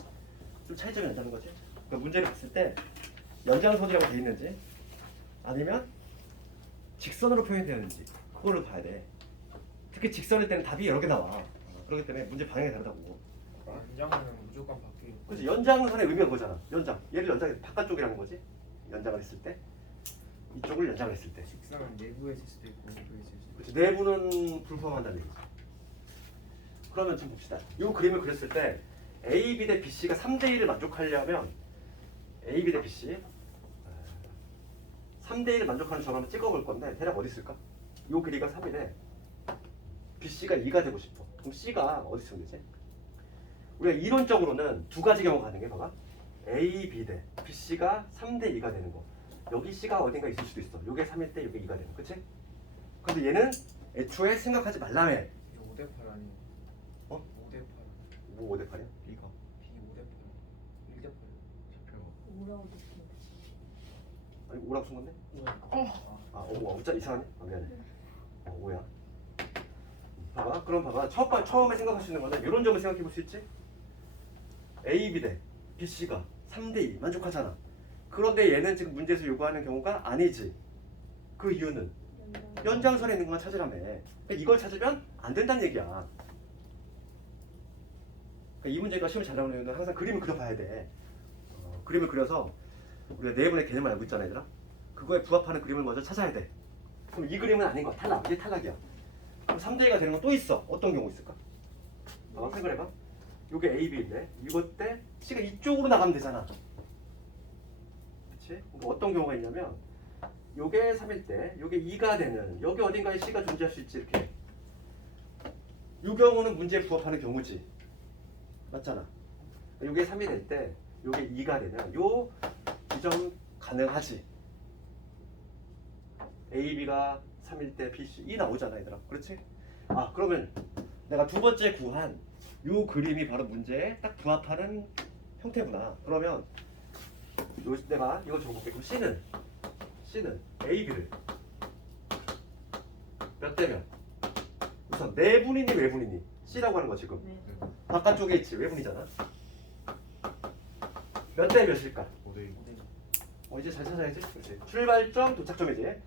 좀 차이점이 난다는 거지. 그러니까 문제를 봤을 때 연장선이라고 돼 있는지 아니면 직선으로 표현되는지 그거를 봐야 돼. 특히 직선일 때는 답이 여러 개 나와. 그렇기 때문에 문제 방향이 다르다고. 연장은 무조건 바뀌고. 그렇지. 연장선의 의미가 그거잖아. 연장. 얘를 연장해 바깥쪽이라는 거지. 연장을 했을 때 이쪽을 연장을 했을 때. 직선은 내부에 있을 수도 있고 외부에 있을 수도 있고. 그렇지. 내부는 불포함한다는 얘기지. 그러면 좀 봅시다. 이 그림을 그렸을 때 A, B 대 B, C가 3대 1을 만족하려면 A, B 대 B, C 3대 1을 만족하는 점 한번 찍어볼 건데 대략 어디 있을까? 이 길이가 3이래. B, C가 2가 되고 싶어. 그럼 C가 어디 있으면 되지? 우리가 이론적으로는 두 가지 경우가 가능해. 봐봐. A, B 대 B, C가 3대 2가 되는 거. 여기 C가 어딘가 있을 수도 있어. 요게 3일 때 요게 2가 되는 거. 그치? 근데 얘는 애초에 생각하지 말라며. 이게 5대8 아니에요? 어? 5대8. 뭐 5대 8이야? B가. B 5대8. 1대8. 잡혀. 오라고 아니 5라고 쓴 건데? 아 5, 우짜 이상하네? 아 미안해. 5야. 봐봐. 그럼 봐봐. 처음에 생각할 수 있는 거는 이런 점을 생각해 볼 수 있지? A, B 대 B, C가 3대 2 만족하잖아. 그런데 얘는 지금 문제에서 요구하는 경우가 아니지. 그 이유는 연장선에 있는 것만 찾으라며. 그러니까 이걸 찾으면 안 된다는 얘기야. 그러니까 이 문제가 시험에 잘 나오는 이유는 항상 그림을 그려봐야 돼. 그림을 그려서 우리가 내분의 개념을 알고 있잖아, 얘들아. 그거에 부합하는 그림을 먼저 찾아야 돼. 그럼 이 그림은 아닌 거야. 탈락. 이게 탈락이야. 그럼 3대 2가 되는 건 또 있어. 어떤 경우 있을까? 생각해봐. 요게 A, B인데 이것 때 C가 이쪽으로 나가면 되잖아. 그치? 그러니까 어떤 경우가 있냐면 요게 3일 때 요게 2가 되는 여기 어딘가에 C가 존재할 수 있지 이렇게. 요 경우는 문제에 부합하는 경우지. 맞잖아. 요게 3이 될 때 요게 2가 되면 요 지점 가능하지. A, B가 3일 때 B, C 2 나오잖아 얘들아. 그렇지? 아 그러면 내가 두 번째 구한 요 그림이 바로 문제에 딱 부합하는 형태구나. 그러면 내가 이거 적어볼게. 그럼 C는 A, B를 몇 대면? 우선 내분이니 외분이니? C라고 하는 거 지금 네. 바깥쪽에 있지. 외분이잖아. 몇 대 몇일까? 5대2. 이제 잘 찾아야지. 그렇지. 출발점, 도착점이지.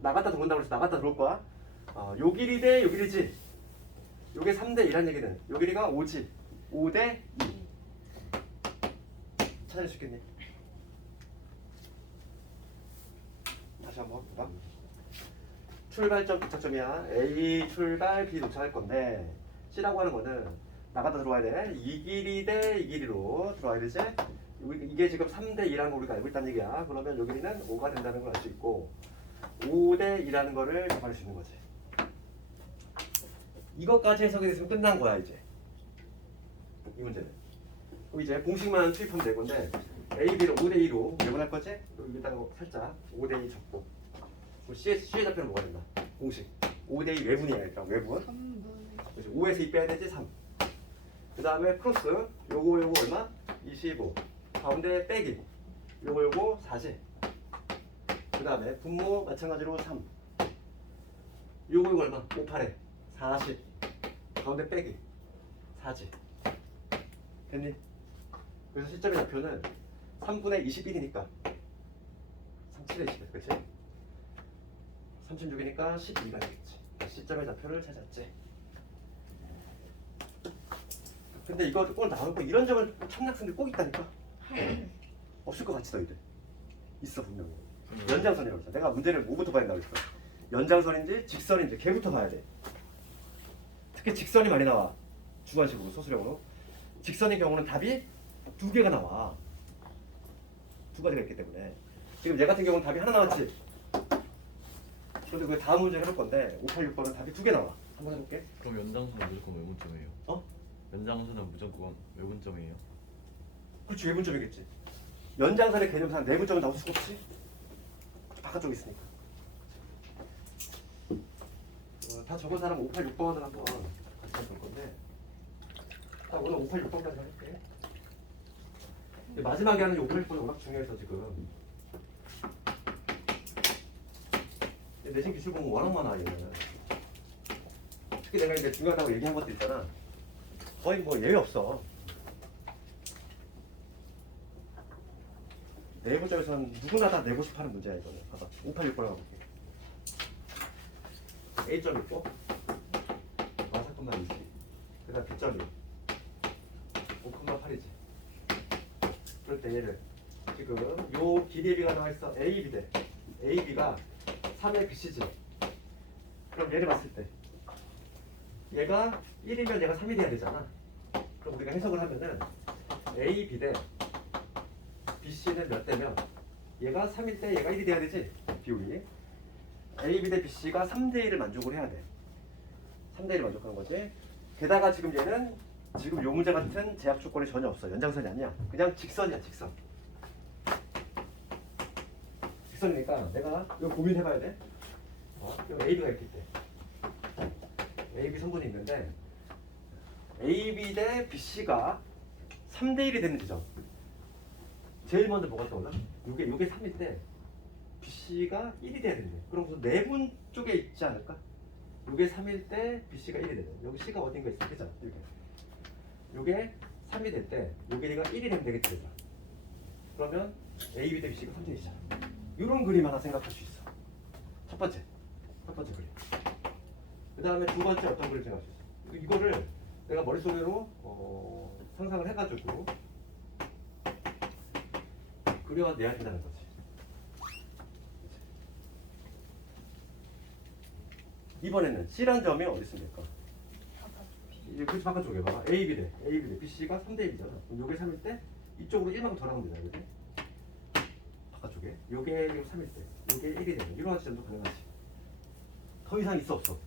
나갔다 들어온다고 해서 나갔다 들어올 거야. 요 길이 대 요 길이지. 요게 3대 2란 얘기는 요 길이가 5지. 5대 2. 찾아낼 수 있겠니? 다시 한번 봐. 출발점, 도착점이야. A 출발, B 도착할 건데 C라고 하는 거는 나갔다 들어와야 돼. 이 길이 대 이 길이로 들어와야 되지. 이게 지금 3대 2라는 거 우리가 알고 있다는 얘기야. 그러면 요 길이는 5가 된다는 걸 알 수 있고 5대 2라는 거를 잡아낼 수 있는 거지. 이것까지 해석이 됐으면 끝난 거야 이제. 이 문제는. 그럼 이제 공식만 투입하면 될 건데 A, B를 5대 2로 외분할 거지? 여기다가 살짝 5대 2 적고 C의 좌표는 뭐가 된다? 공식 5대 2 외분이야. 일단 외분. 3분 5에서 2 빼야 되지 3. 그 다음에 플러스 요거 얼마? 25. 가운데 빼기 요거 4지. 그 다음에 분모 마찬가지로 3. 요거 얼마? 5, 8에 40. 가운데 빼기 4지. 됐니? 그래서 시점의 좌표는 3분의 21이니까 37에 20. 그치? 36이니까 12가 되겠지. 시점의 좌표를 찾았지. 근데 이거 꼭 나올 거 이런 점을 찾는 학생들 꼭 있다니까. 없을 것 같지 너희들. 있어 분명히. 연장선이라고 했어. 내가 문제를 뭐부터 봐야 된다고 했어. 연장선인지 직선인지 걔부터 봐야 돼. 특히 직선이 많이 나와. 주관식으로 소수령으로. 직선의 경우는 답이 두 개가 나와. 두 가지가 있기 때문에. 지금 얘 같은 경우는 답이 하나 나왔지. 그런데 그 다음 문제를 해볼 건데 586번은 답이 두 개 나와. 한번 해볼게. 그럼 연장선은 무조건 외분점이에요. 어? 연장선은 무조건 외분점이에요. 그렇지, 외분점이겠지. 연장선의 개념상 내분점은 나올 수가 없지. 바깥쪽에 있으니까. 다 적은 사람 586번을 한번 같이 볼 건데, 오늘 586번까지 할게. 근데 마지막에 하는 586번이 워낙 중요해서 지금. 내신 기출 공부 워낙 많아 얘는. 특히 내가 이제 중요하다고 얘기한 것도 있잖아. 거의 뭐 예외 없어. 내부점에서는 누구나 다 내고 싶어하는 문제야 이거는. 봐봐. 586번을 가볼게. A점 있고 마사건만 있지. 그 다음 B점이 5,8이지. 그럴 때 얘를 지금 요 길이의 B가 나와있어. AB 대 AB가 3의 BC지. 그럼 얘를 봤을 때 얘가 1이면 얘가 3이 돼야 되잖아. 그럼 우리가 해석을 하면은 AB 대 BC는 몇 대면 얘가 3일 때 얘가 1이 돼야 되지. 비율이 AB 대 BC가 3대 1을 만족을 해야 돼. 3대 1을 만족하는 거지. 게다가 지금 얘는 지금 요 문제 같은 제약 조건이 전혀 없어. 연장선이 아니야. 그냥 직선이야, 직선. 직선이니까 내가 이거 고민해봐야 돼. 여기 AB가 이렇게 있대. AB 성분이 있는데 AB 대 BC가 3대 1이 되는 지점. 제일 먼저 뭐가 떠올라? 요게 3일 때 BC가 1이 돼야 된대. 그럼 그 내분 쪽에 있지 않을까? 요게 3일 때 BC가 1이 되대. 여기 C가 어딘가 있어. 그죠? 요게 3이 될 때 요게 얘가 1이 되면 되겠지. 그러면 AB 대 BC가 3대 1이잖아. 요런 그림 하나 생각할 수 있어. 첫 번째 그림. 그 다음에 두 번째 어떤 그림 생각할 수 있어. 이거를 내가 머릿속으로 상상을 해가지고 그려내야 된다는 거지. 이번에는 C라는 점이 어디 있습니까? 이제 그렇지 바깥쪽에 봐봐. AB 대 BC가 3대 1이잖아. 그럼 요게 3일 때 이쪽으로 1만큼 더 나가면 되잖아. 그지? 바깥쪽에 요게 3일 때 요게 1이 되는 이러한 시점도 가능하지. 더 이상 있어 없어?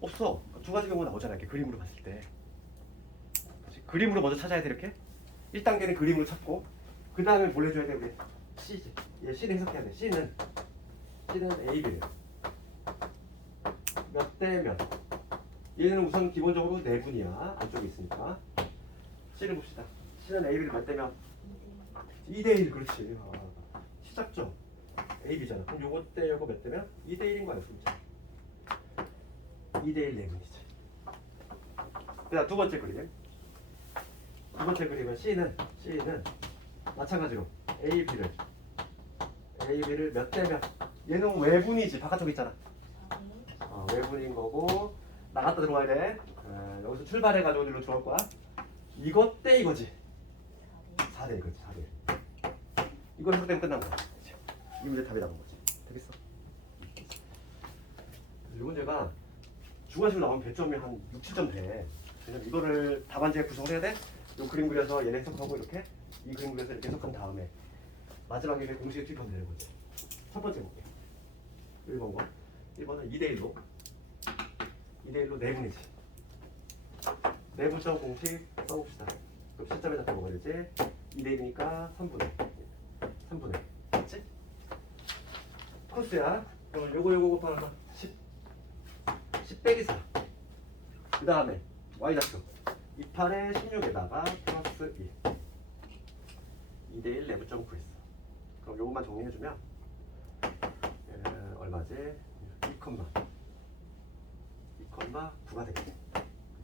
없어. 두 가지 경우가 나오잖아. 이렇게 그림으로 봤을 때. 그치? 그림으로 먼저 찾아야 돼. 이렇게 1단계는 그림으로 찾고 그 다음에 뭘 해줘야 돼? 우리 C지. 얘 C를 해석해야 돼. C는 AB래. 몇 대 몇. 얘는 우선 기본적으로 내분이야. 안쪽에 있으니까. C를 봅시다. C는 AB를 몇 대 몇? 2대 1. 그렇지. 시작점 AB잖아. 그럼 요거 때 요거 몇 대면? 2대 1인 거야. 진짜. 2대 1 내분이지. 그다음 두 번째 그림. 두 번째 그림은 C는 마찬가지로 AB를 몇 대 몇. 얘는 외분이지. 바깥쪽에 있잖아. 외분인 거고 나갔다 들어와야 돼. 여기서 출발해가지고 어디로 들어올 거야? 이것 때 이거지. 4대 이거지. 4대. 이거 해석되면 끝난 거야. 이 문제 답이 나온 거지. 되겠어? 이 문제가 주관식으로 나오면 배점이 한 6, 7점 돼. 그래서 이거를 답안지에 구성을 해야 돼. 이 그림 그려서 얘네 해석하고 이렇게 이 그림 그려서 이렇게 해석한 다음에 마지막에 공식에 투입하면 되는 거지. 첫 번째 볼게요. 1번 거. 1번은 2대 1로 내분이지. 내분점 공식 써봅시다. 그럼 시점에 잡혀 먹어야 되지. 2대 1이니까 3분의 맞지? 코스야. 그러면 요거 곱하면 10 빼기 4. 그 다음에 y좌표 28에 16에다가 플러스 2대 1 내분점 구했어. 그럼 요것만 정리해주면 얼마지? 2,9가 되겠네.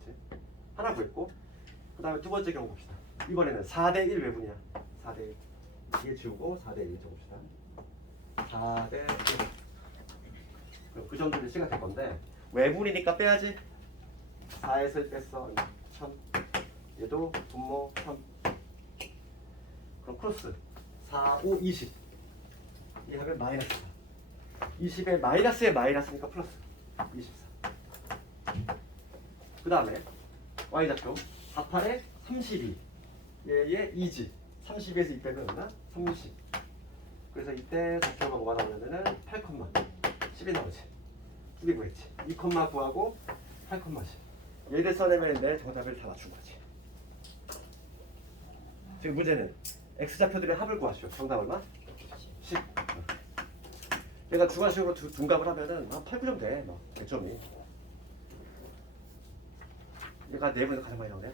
그치? 하나 구했고 그 다음에 두 번째 경우 봅시다. 이번에는 4대 1 외분이야. 4대 1 이게 지우고 4대 1 적읍시다. 4대 1 그럼 그 점들이 C가 될 건데 외분이니까 빼야지. 4에서 1 뺐어. 1000. 얘도 분모 1000. 그럼 크로스 4, 5, 20 이 하면 마이너스 4. 20에 마이너스에 마이너스니까 플러스 24. 그 다음에 y좌표 48에 32 얘의 2지 32에서 2 빼면 얼마? 30. 그래서 이때 좌표가 뭐가 나오냐면은 8, 10이 나오지. 두 개 구했지. 2,9하고 8,10. 얘를 써내면 내 정답을 다 맞춘 거지. 지금 문제는 x좌표들의 합을 구하시오. 정답 얼마? 10. 얘가 주관식으로 둔갑을 하면은 한 8, 9점 돼. 뭐 100점이. 얘가 내분에서 가장 많이 나오네.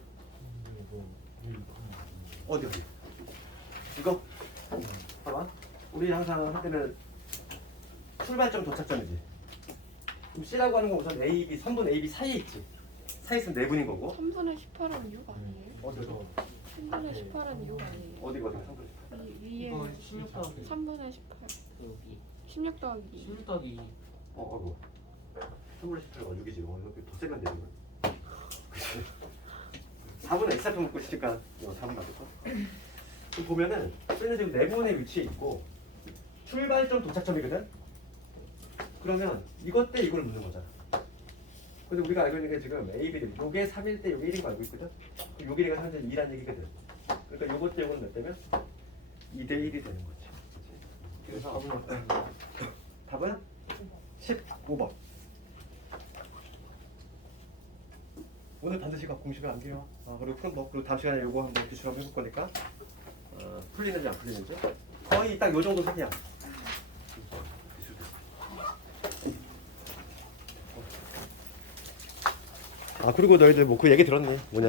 어디? 이거? 봐봐. 우리 항상 할 때는 출발점 도착점이지. 그럼 C라고 하는 건 우선 A, B, 3분 A, B 사이에 있지. 사이에 있으면 내분인 거고. 3분의 18은 6 아니에요? 어디서? 3분의 18은 6 아니에요? 어디가 3분? 위에 이거 16 더하기 3분의 18 여기 16 더하기 2 16 더하기 아이고. 3분의 18가 6이지. 여기 더 세면 되는 거야. 그치? 4분의 X좌표 먹고 있으니까 이거 4분 맞겠어? 지금 보면은 쟤는 지금 내분의 위치에 있고 출발점 도착점이거든? 그러면 이것 때 이걸 묻는 거잖아. 근데 우리가 알고 있는 게 지금 A, B, 요게 3일 때 요게 1인 거 알고 있거든? 그럼 요게 1가 3일 때 2란 얘기거든. 그러니까 요것 때 요건 몇 대면? 2대 1이 되는 거지. 그치? 그래서 답은 15번. 오늘 반드시 공식을 안 돼요. 그리고 그리고 다음 시간에 요거 한번 기출 한번 해볼 거니까 풀리는지 안 풀리는지 거의 딱 요 정도 선이야. 그리고 너희들 뭐 그 얘기 들었네. 뭐냐